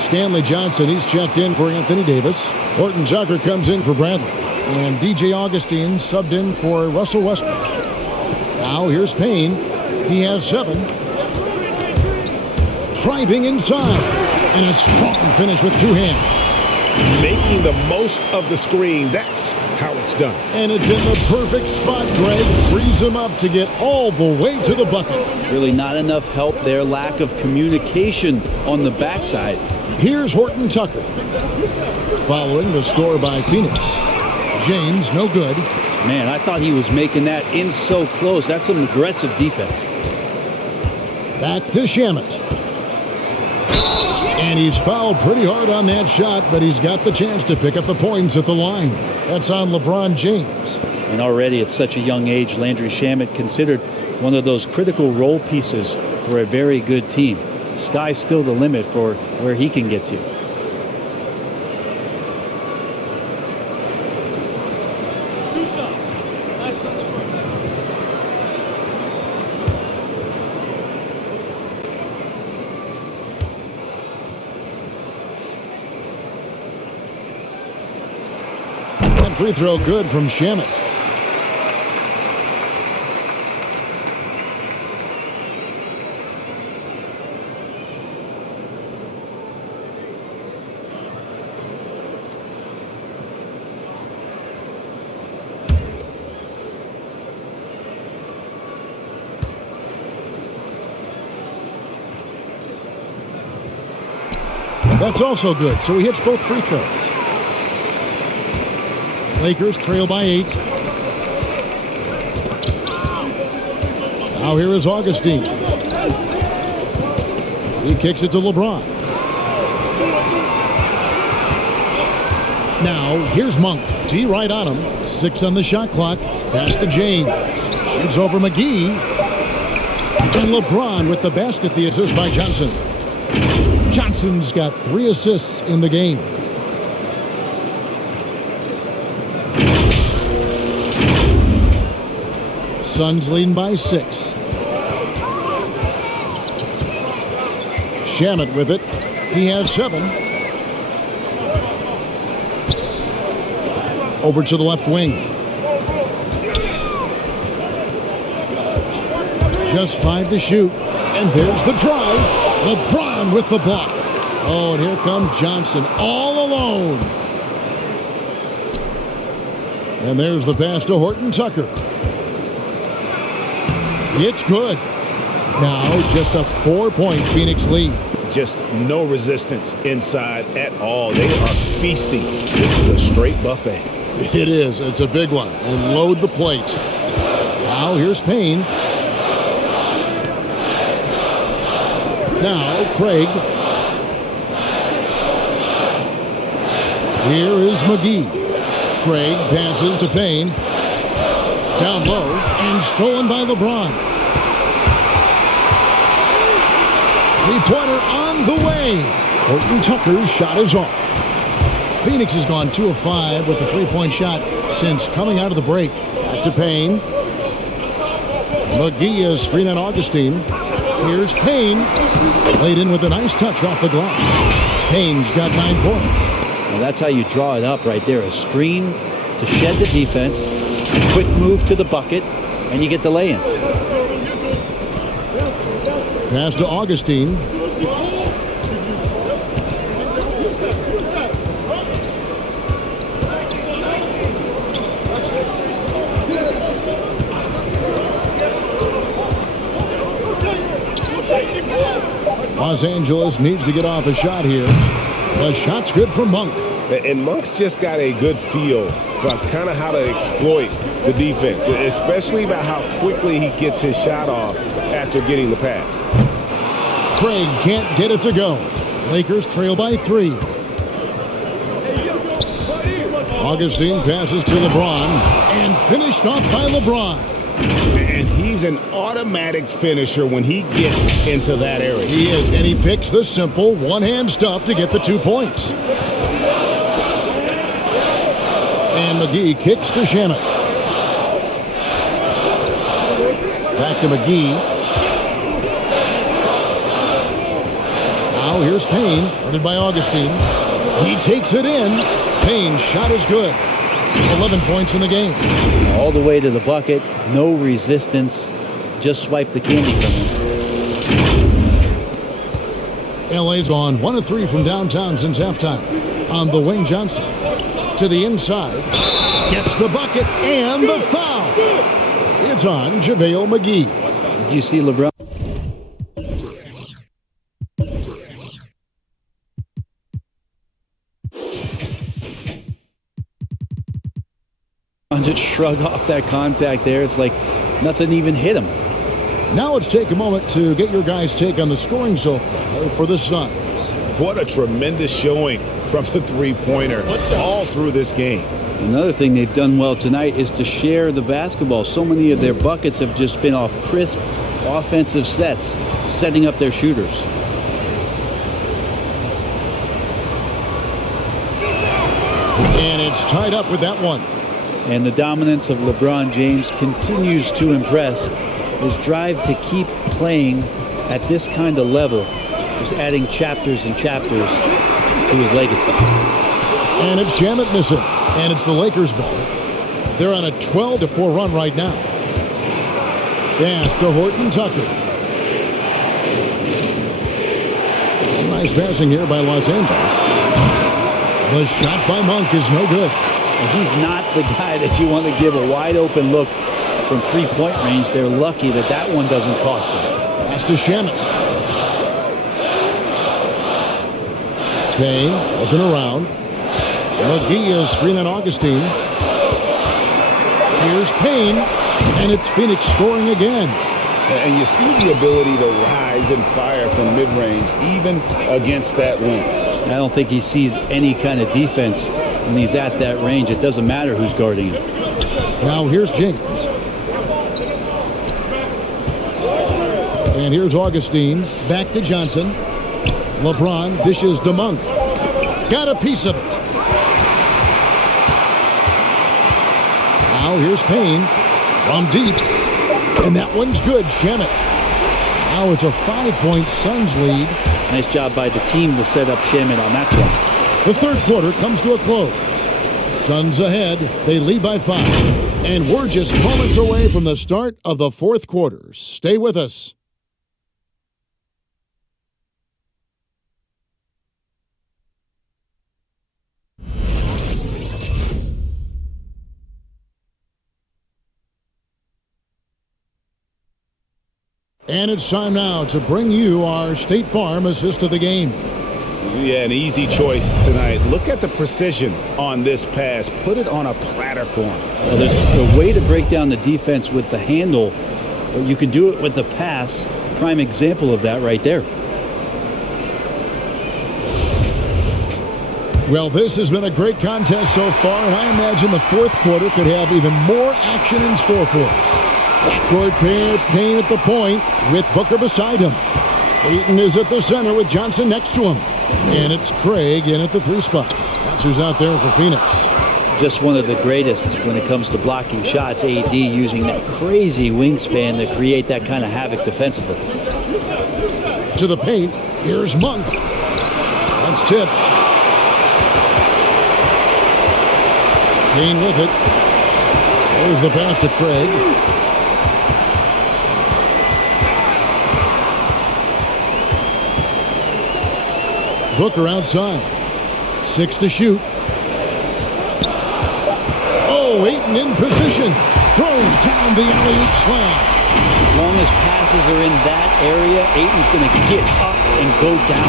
Stanley Johnson, he's checked in for Anthony Davis. Horton Tucker comes in for Bradley. And DJ Augustine subbed in for Russell Westbrook. Now here's Payne. He has 7. Driving inside. And a strong finish with 2 hands. Making the most of the screen. That's how it's done. And it's in the perfect spot, Greg. Frees him up to get all the way to the bucket. Really not enough help there. Lack of communication on the backside. Here's Horton Tucker. Following the score by Phoenix. James, no good. Man, I thought he was making that in so close. That's some aggressive defense. Back to Shamet. And he's fouled pretty hard on that shot, but he's got the chance to pick up the points at the line. That's on LeBron James. And already at such a young age, Landry Shamet considered one of those critical role pieces for a very good team. Sky's still the limit for where he can get to. Free throw good from Shamet. That's also good, so he hits both free throws. Lakers trail by 8. Now here is Augustine. He kicks it to LeBron. Now here's Monk. T right on him. 6 on the shot clock. Pass to James. Shoots over McGee. And LeBron with the basket. The assist by Johnson. Johnson's got 3 assists in the game. Suns leading by 6. Shamet with it. He has 7. Over to the left wing. Just 5 to shoot. And there's the drive. LeBron with the block. Oh, and here comes Johnson all alone. And there's the pass to Horton Tucker. It's good. Now just a 4-point Phoenix lead. Just no resistance inside at all. They are feasting. This is a straight buffet. It is. It's a big one. And load the plate. Now here's Payne. Now Craig. Here is McGee. Craig passes to Payne. Down low and stolen by LeBron. Three-pointer on the way. Horton Tucker's shot is off. Phoenix has gone 2 of 5 with a 3-point shot since coming out of the break. Back to Payne. McGee is screen on Augustine. Here's Payne. Laid in with a nice touch off the glass. Payne's got 9 points. Well, that's how you draw it up right there. A screen to shed the defense. A quick move to the bucket. And you get the lay-in. Pass to Augustine. Los Angeles needs to get off a shot here. The shot's good from Monk. And Monk's just got a good feel for kind of how to exploit the defense, especially about how quickly he gets his shot off after getting the pass. Craig can't get it to go. Lakers trail by 3. Augustine passes to LeBron and finished off by LeBron. And he's an automatic finisher when he gets into that area. He is, and he picks the simple one-hand stuff to get the 2 points. And McGee kicks to Shamet. Back to McGee. Now here's Payne, guarded by Augustine. He takes it in. Payne's shot is good. 11 points in the game. All the way to the bucket. No resistance. Just swipe the candy from him. LA's on 1 of 3 from downtown since halftime. On the wing, Johnson. To the inside. Gets the bucket and the foul. It's on JaVale McGee. Did you see LeBron? Just shrug off that contact there. It's like nothing even hit him. Now let's take a moment to get your guys' take on the scoring so far for the Suns. What a tremendous showing from the three-pointer all through this game. Another thing they've done well tonight is to share the basketball. So many of their buckets have just been off crisp offensive sets, setting up their shooters. And it's tied up with that one. And the dominance of LeBron James continues to impress. His drive to keep playing at this kind of level is adding chapters and chapters to his legacy. And it's Shamet missing. And it's the Lakers' ball. They're on a 12-4 run right now. Pass to Horton Tucker. Nice passing here by Los Angeles. The shot by Monk is no good. And he's not the guy that you want to give a wide-open look from three-point range. They're lucky that that one doesn't cost them. Pass to Shamet. Kane looking around. McGee is screening Augustine. Here's Payne, and it's Phoenix scoring again. And you see the ability to rise and fire from mid-range, even against that length. I don't think he sees any kind of defense when he's at that range. It doesn't matter who's guarding him. Now here's James. And here's Augustine. Back to Johnson. LeBron dishes to Monk. Got a piece of it. Now here's Payne from deep. And that one's good. Shamet. Now it's a 5-point Suns lead. Nice job by the team to set up Shamet on that one. The third quarter comes to a close. Suns ahead. They lead by 5. And we're just moments away from the start of the fourth quarter. Stay with us. And it's time now to bring you our State Farm assist of the game. Yeah, an easy choice tonight. Look at the precision on this pass. Put it on a platter for him. Well, there's a way to break down the defense with the handle, but you can do it with the pass. Prime example of that right there. Well, this has been a great contest so far, and I imagine the fourth quarter could have even more action in store for us. Backcourt pair, Payne at the point with Booker beside him. Ayton is at the center with Johnson next to him. And it's Craig in at the 3 spot. That's who's out there for Phoenix. Just one of the greatest when it comes to blocking shots. AD using that crazy wingspan to create that kind of havoc defensively. To the paint, here's Monk. That's tipped. Kane with it. There's the pass to Craig. Booker outside. 6 to shoot. Oh, Ayton in position. Throws down the alley-oop slam. As long as passes are in that area, Ayton's going to get up and go down.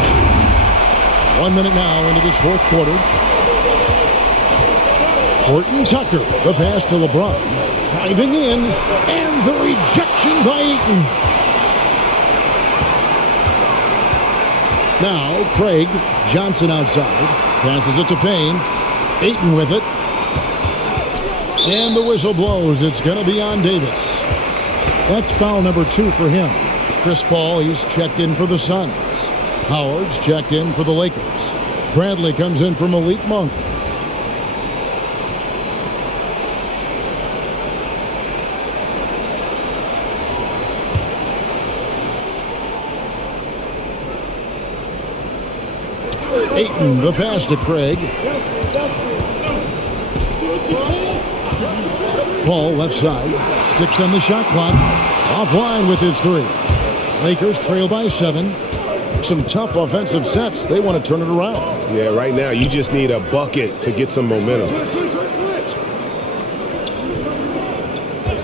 1 minute now into this fourth quarter. Horton Tucker, the pass to LeBron. Driving in, and the rejection by Ayton. Now, Craig, Johnson outside, passes it to Payne. Ayton with it. And the whistle blows. It's going to be on Davis. That's foul number 2 for him. Chris Paul, he's checked in for the Suns. Howard's checked in for the Lakers. Bradley comes in for Malik Monk. Ayton, the pass to Craig. Paul left side. 6 on the shot clock. Offline with his 3. Lakers trail by 7. Some tough offensive sets. They want to turn it around. Yeah, right now you just need a bucket to get some momentum.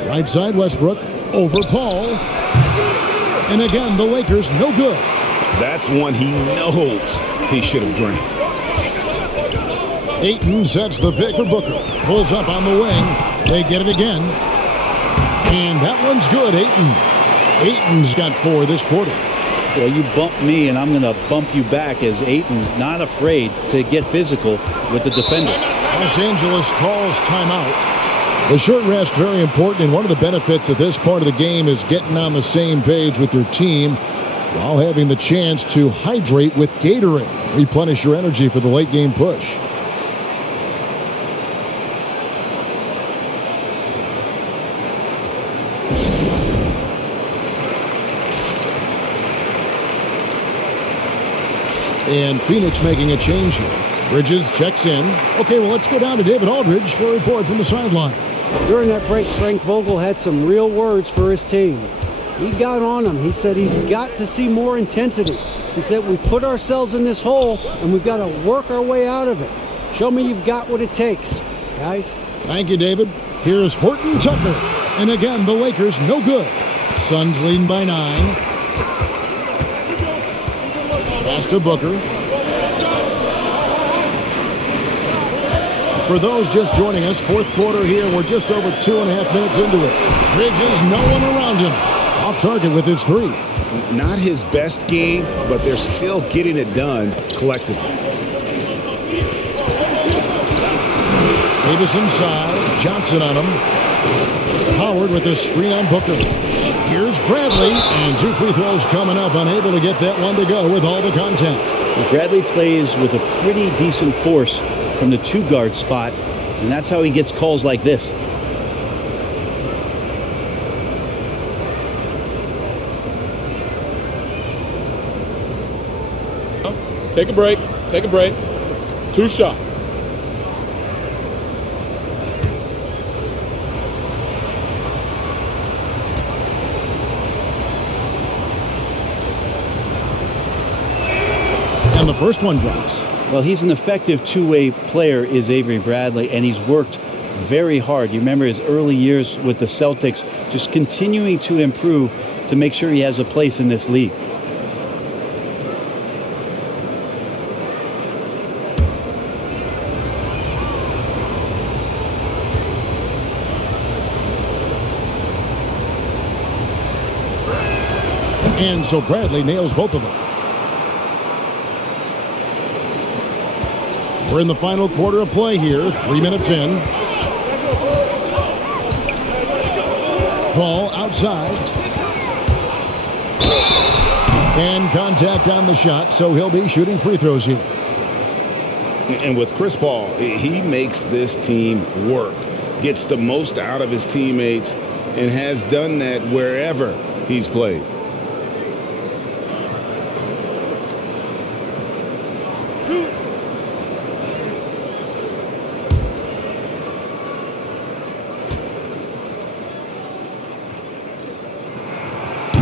Right side Westbrook. Over Paul. And again, the Lakers no good. That's one he knows he should have drank. Ayton sets the pick for Booker. Pulls up on the wing. They get it again. And that one's good, Ayton. Ayton's got 4 this quarter. Well, you bump me, and I'm going to bump you back as Ayton not afraid to get physical with the defender. Los Angeles calls timeout. The short rest, very important, and one of the benefits of this part of the game is getting on the same page with your team while having the chance to hydrate with Gatorade. Replenish your energy for the late game push. And Phoenix making a change here. Bridges checks in. Okay, well, let's go down to David Aldridge for a report from the sideline. During that break, Frank Vogel had some real words for his team. He got on him. He said he's got to see more intensity. He said we've put ourselves in this hole, and we've got to work our way out of it. Show me you've got what it takes, guys. Thank you, David. Here's Horton Tucker. And again, the Lakers no good. Suns leading by 9. Pass to Booker. For those just joining us, fourth quarter here. We're just over 2.5 minutes into it. Bridges, no one around him. Off target with his three. Not his best game, but they're still getting it done collectively. Davis inside. Johnson on him. Howard with a screen on Booker. Here's Bradley, and 2 free throws coming up. Unable to get that one to go with all the contact. Bradley plays with a pretty decent force from the 2-guard spot, and that's how he gets calls like this. Take a break. Take a break. 2 shots. And the first one drops. Well, he's an effective two-way player, is Avery Bradley, and he's worked very hard. You remember his early years with the Celtics, just continuing to improve to make sure he has a place in this league. And so Bradley nails both of them. We're in the final quarter of play here, 3 minutes in. Paul outside. And contact on the shot, so he'll be shooting free throws here. And with Chris Paul, he makes this team work, gets the most out of his teammates, and has done that wherever he's played.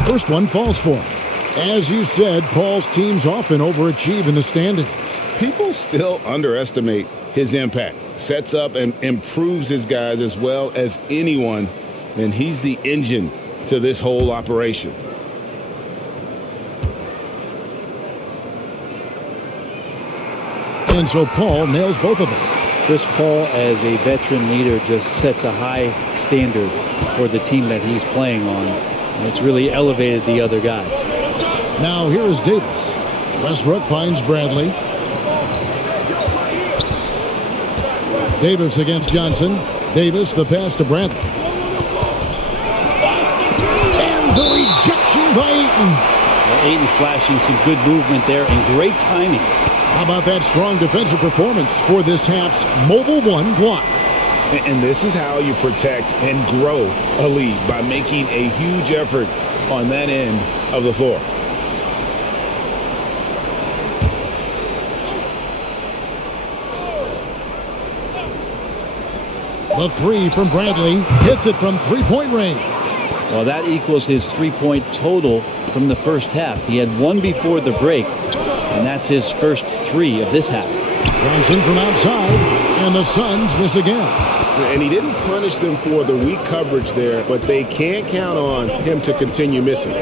First one falls for him. As you said, Paul's teams often overachieve in the standings. People still underestimate his impact. Sets up and improves his guys as well as anyone, and he's the engine to this whole operation. And so Paul nails both of them. Chris Paul, as a veteran leader, just sets a high standard for the team that he's playing on. And it's really elevated the other guys. Now here is Davis. Westbrook finds Bradley. Davis against Johnson. Davis, the pass to Bradley. And the rejection by Ayton. Ayton flashing some good movement there and great timing. How about that strong defensive performance for this half's mobile one block? And this is how you protect and grow a lead, by making a huge effort on that end of the floor. The three from Bradley hits it from three-point range. Well, that equals his three-point total from the first half. He had one before the break, and that's his first three of this half. Johnson from outside, and the Suns miss again. And he didn't punish them for the weak coverage there, but they can't count on him to continue missing.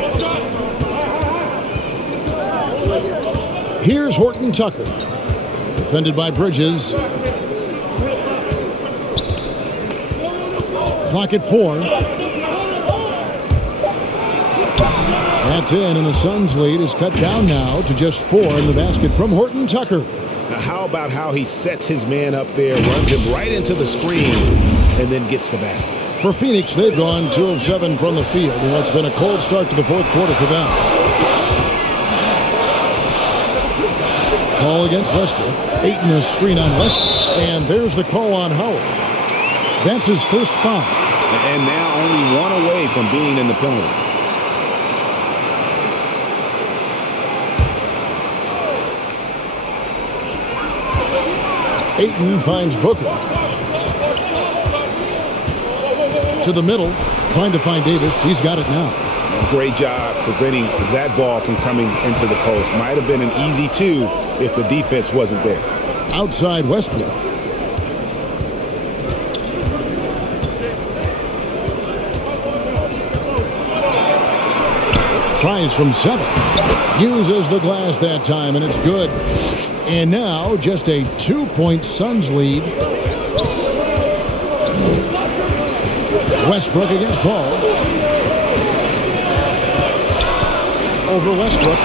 Here's Horton Tucker. Defended by Bridges. Clock at 4. That's in, and the Suns' lead is cut down now to just 4 in the basket from Horton Tucker. Now, how about how he sets his man up there, runs him right into the screen, and then gets the basket? For Phoenix, they've gone 2 of 7 from the field in what's been a cold start to the fourth quarter for them. Call against Westbrook. Ayton a screen on Westbrook. And there's the call on Howard. That's his first foul. And now only one away from being in the penalty. Ayton finds Booker. To the middle, trying to find Davis. He's got it now. Great job preventing that ball from coming into the post. Might have been an easy 2 if the defense wasn't there. Outside Westbrook. Tries from 7. Uses the glass that time, and it's good. And now just a 2-point Suns lead Westbrook against Paul. Over Westbrook.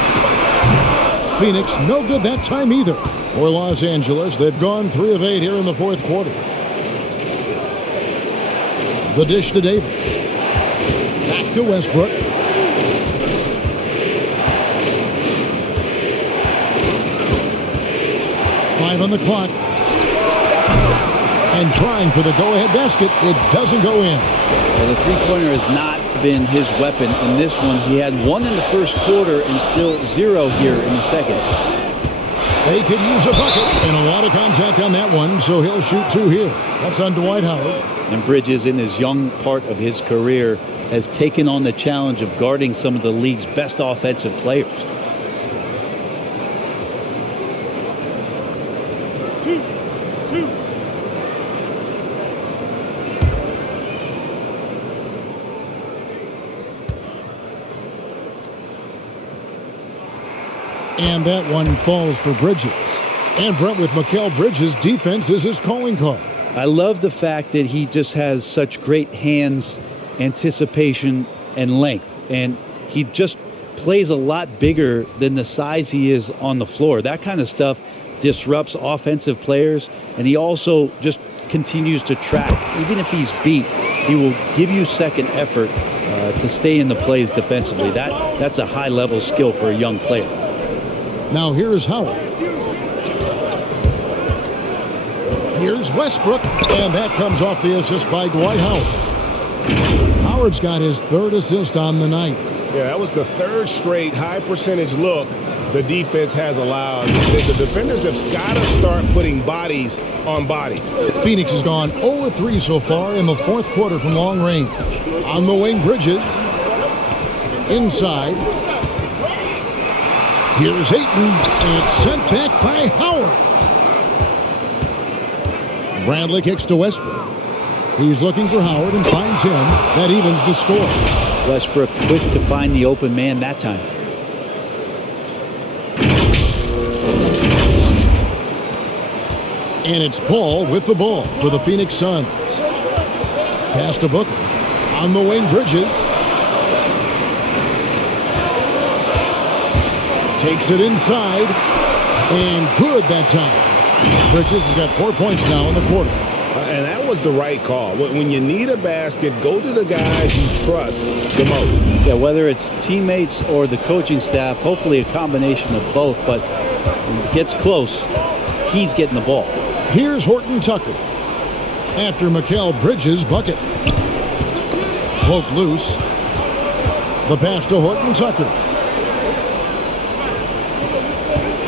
Phoenix, no good that time either. For Los Angeles, they've gone 3 of 8 here in the fourth quarter. The dish to Davis. Back to Westbrook. Five on the clock. And trying for the go-ahead basket. It doesn't go in. Well, the three-pointer has not been his weapon in this one. He had 1 in the first quarter and still 0 here in the second. They could use a bucket, and a lot of contact on that one, so he'll shoot 2 here. That's on Dwight Howard. And Bridges, in his young part of his career, has taken on the challenge of guarding some of the league's best offensive players. And that one falls for Bridges. And Brent, with Mikal Bridges, defense is his calling card. I love the fact that he just has such great hands, anticipation, and length. And he just plays a lot bigger than the size he is on the floor. That kind of stuff disrupts offensive players. And he also just continues to track. Even if he's beat, he will give you second effort to stay in the plays defensively. That's a high-level skill for a young player. Now here's Howard. Here's Westbrook, and that comes off the assist by Dwight Howard. Howard's got his 3rd assist on the night. Yeah, that was the 3rd straight high-percentage look the defense has allowed. The defenders have got to start putting bodies on bodies. Phoenix has gone 0-3 so far in the fourth quarter from long range. On the wing, Bridges. Inside. Here's Ayton, and it's sent back by Howard. Bradley kicks to Westbrook. He's looking for Howard and finds him. That evens the score. Westbrook quick to find the open man that time. And it's Paul with the ball for the Phoenix Suns. Pass to Booker. On the wing, Bridges. Takes it inside, and good that time. Bridges has got 4 points now in the quarter. And that was the right call. When you need a basket, go to the guys you trust the most. Yeah, whether it's teammates or the coaching staff, hopefully a combination of both, but when it gets close, he's getting the ball. Here's Horton Tucker. After Mikal Bridges' bucket. Poked loose. The pass to Horton Tucker.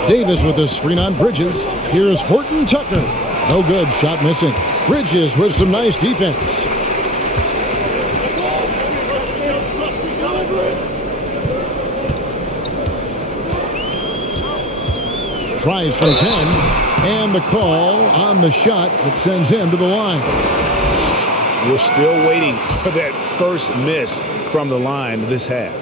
Davis with a screen on Bridges. Here's Horton Tucker. No good. Shot missing. Bridges with some nice defense. Tries from 10. And the call on the shot that sends him to the line. We're still waiting for that first miss from the line this half.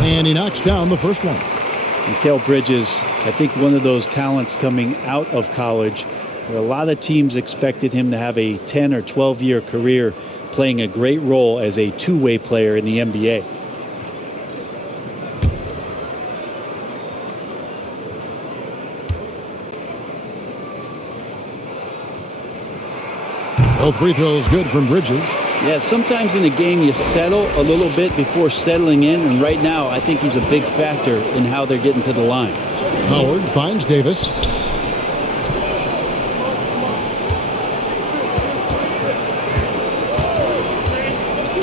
And he knocks down the first one. Mikal Bridges, I think one of those talents coming out of college where a lot of teams expected him to have a 10 or 12-year career playing a great role as a two-way player in the NBA. Both free throws good from Bridges. Yeah, sometimes in the game you settle a little bit before settling in, and right now I think he's a big factor in how they're getting to the line. Howard finds Davis.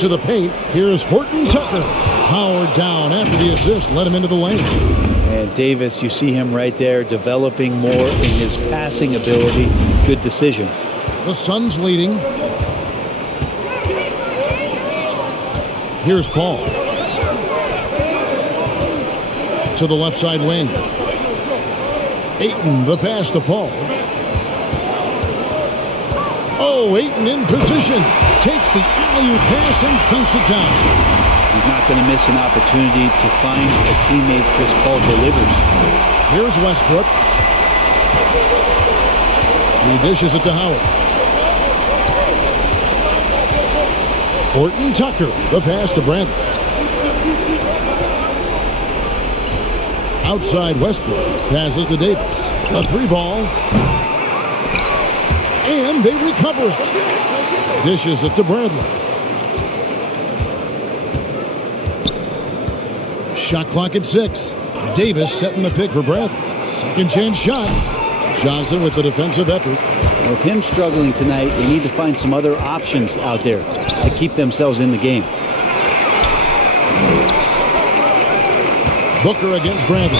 To the paint, here's Horton Tucker. Howard down after the assist, let him into the lane. And Davis, you see him right there developing more in his passing ability. Good decision. The Suns leading. Here's Paul. to the left side wing. Ayton, the pass to Paul. Oh, Ayton in position. Takes the alley-oop pass and dunks it down. He's not going to miss an opportunity to find a teammate Chris Paul delivers. Here's Westbrook. He dishes it to Howard. Horton Tucker, the pass to Bradley. Outside Westbrook, passes to Davis. A 3-ball. And they recover it. Dishes it to Bradley. Shot clock at 6. Davis setting the pick for Bradley. Second chance shot. Johnson with the defensive effort. Well, with him struggling tonight, they need to find some other options out there to keep themselves in the game. Booker against Bradley.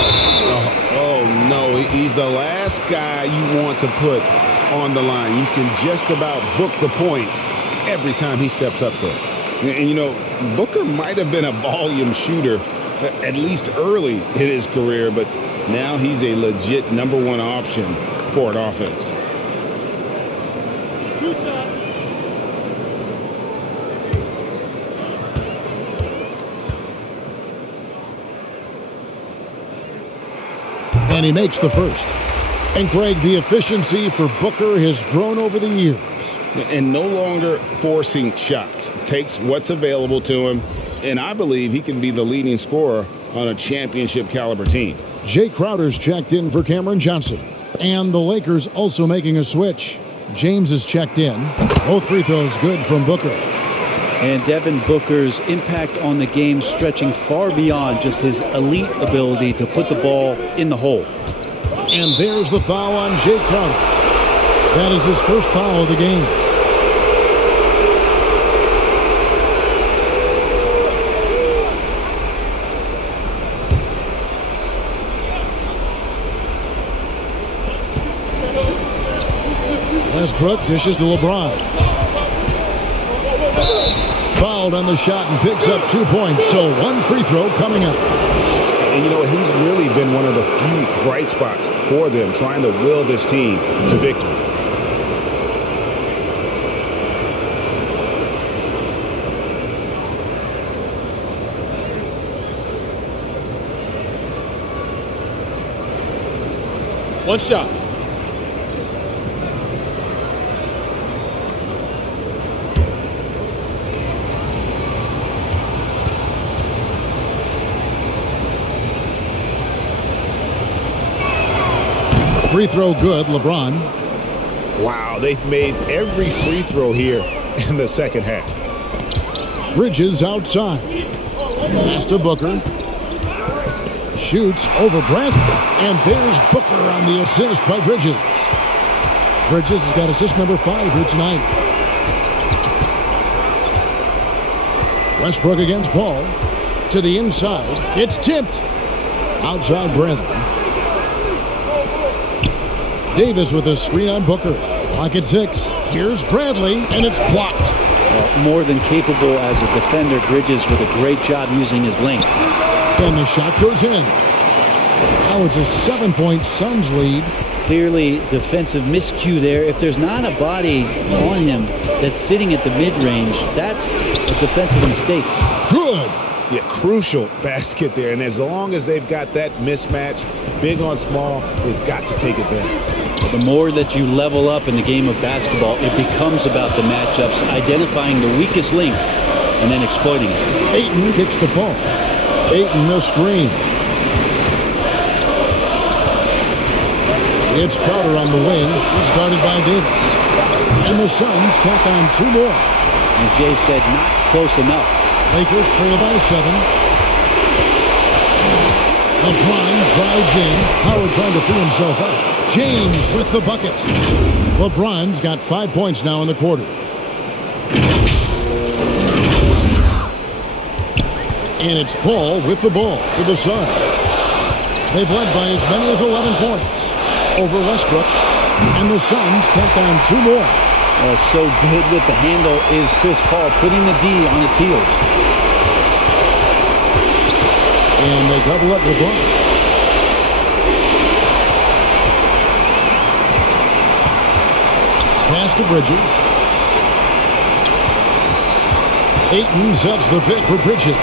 Oh, no, he's the last guy you want to put on the line. You can just about book the points every time he steps up there. And, you know, Booker might have been a volume shooter, at least early in his career, but now he's a legit number one option for an offense. And he makes the first. And Craig, the efficiency for Booker has grown over the years. And no longer forcing shots. Takes what's available to him, and I believe he can be the leading scorer on a championship caliber team. Jay Crowder's checked in for Cameron Johnson. And the Lakers also making a switch. James is checked in. Both free throws good from Booker. And Devin Booker's impact on the game stretching far beyond just his elite ability to put the ball in the hole. And there's the foul on Jay Crowder. That is his first foul of the game. Westbrook dishes to LeBron. Fouled on the shot and picks up 2 points. So one free throw coming up. And, you know, he's really been one of the few bright spots for them, trying to will this team to victory. One shot. Free throw good, LeBron. Wow, they've made every free throw here in the second half. Bridges outside. Pass to Booker. Shoots over Bradley. And there's Booker on the assist by Bridges. Bridges has got assist number 5 here tonight. Westbrook against Paul. To the inside. It's tipped. Outside Bradley. Davis with a screen on Booker. Clock at 6. Here's Bradley, and it's blocked. Well, more than capable as a defender, Bridges with a great job using his length. And the shot goes in. Now it's a 7-point Suns lead. Clearly defensive miscue there. If there's not a body on him that's sitting at the mid-range, that's a defensive mistake. Good. Yeah, crucial basket there. And as long as they've got that mismatch, big on small, they've got to take advantage. The more that you level up in the game of basketball, it becomes about the matchups, identifying the weakest link, and then exploiting it. Ayton kicks the ball. Ayton the screen. It's Crowder on the wing. He's guarded by Davis. And the Suns tack on 2 more. And Jay said not close enough. Lakers trail by 7. LeBron drives in. Howard trying to free himself up. James with the bucket. LeBron's got 5 points now in the quarter. And it's Paul with the ball for the Suns. They've led by as many as 11 points over Westbrook. And the Suns tack on 2 more. So good with the handle is Chris Paul, putting the D on its heels. And they double up LeBron. pass to Bridges. Ayton sets the pick for Bridges.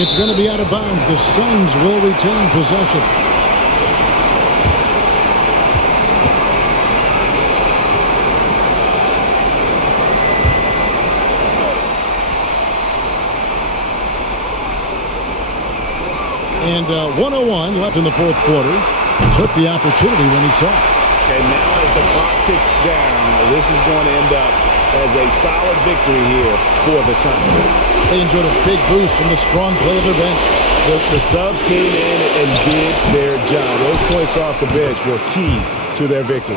It's going to be out of bounds. The Suns will retain possession. And 1:01 left in the fourth quarter. Took the opportunity when he saw it. And now as the clock ticks down, this is going to end up as a solid victory here for the Suns. They enjoyed a big boost from the strong play of their bench. The subs came in and did their job. Those points off the bench were key to their victory.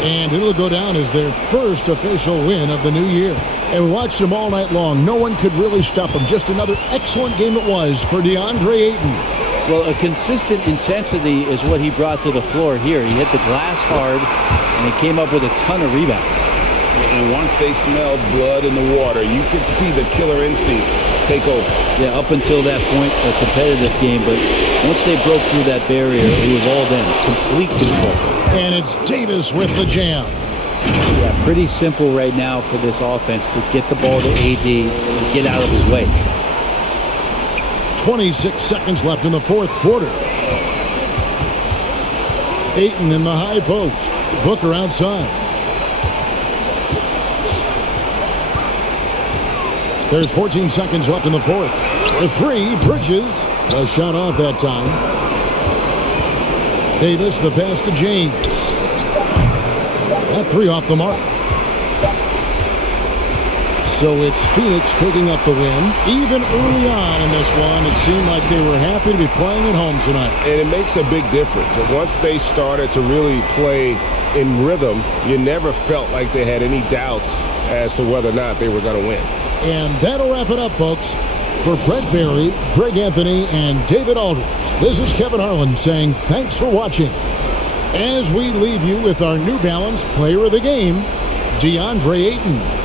And it'll go down as their first official win of the new year. And we watched them all night long. No one could really stop them. Just another excellent game it was for DeAndre Ayton. Well, a consistent intensity is what he brought to the floor here. He hit the glass hard, and he came up with a ton of rebounds. And once they smelled blood in the water, you could see the killer instinct take over. Yeah, up until that point, a competitive game. But once they broke through that barrier, it was all them. Complete control. And it's Davis with the jam. Yeah, pretty simple right now for this offense to get the ball to AD and get out of his way. 26 seconds left in the fourth quarter. Ayton in the high post. Booker outside. There's 14 seconds left in the fourth. The three, Bridges. A shot off that time. Davis, the pass to James. That three off the mark. So it's Phoenix picking up the win. Even early on in this one, it seemed like they were happy to be playing at home tonight. And it makes a big difference. But once they started to really play in rhythm, you never felt like they had any doubts as to whether or not they were going to win. And that'll wrap it up, folks. For Brett Barry, Greg Anthony, and David Aldridge, this is Kevin Harlan saying thanks for watching. As we leave you with our New Balance Player of the Game, DeAndre Ayton.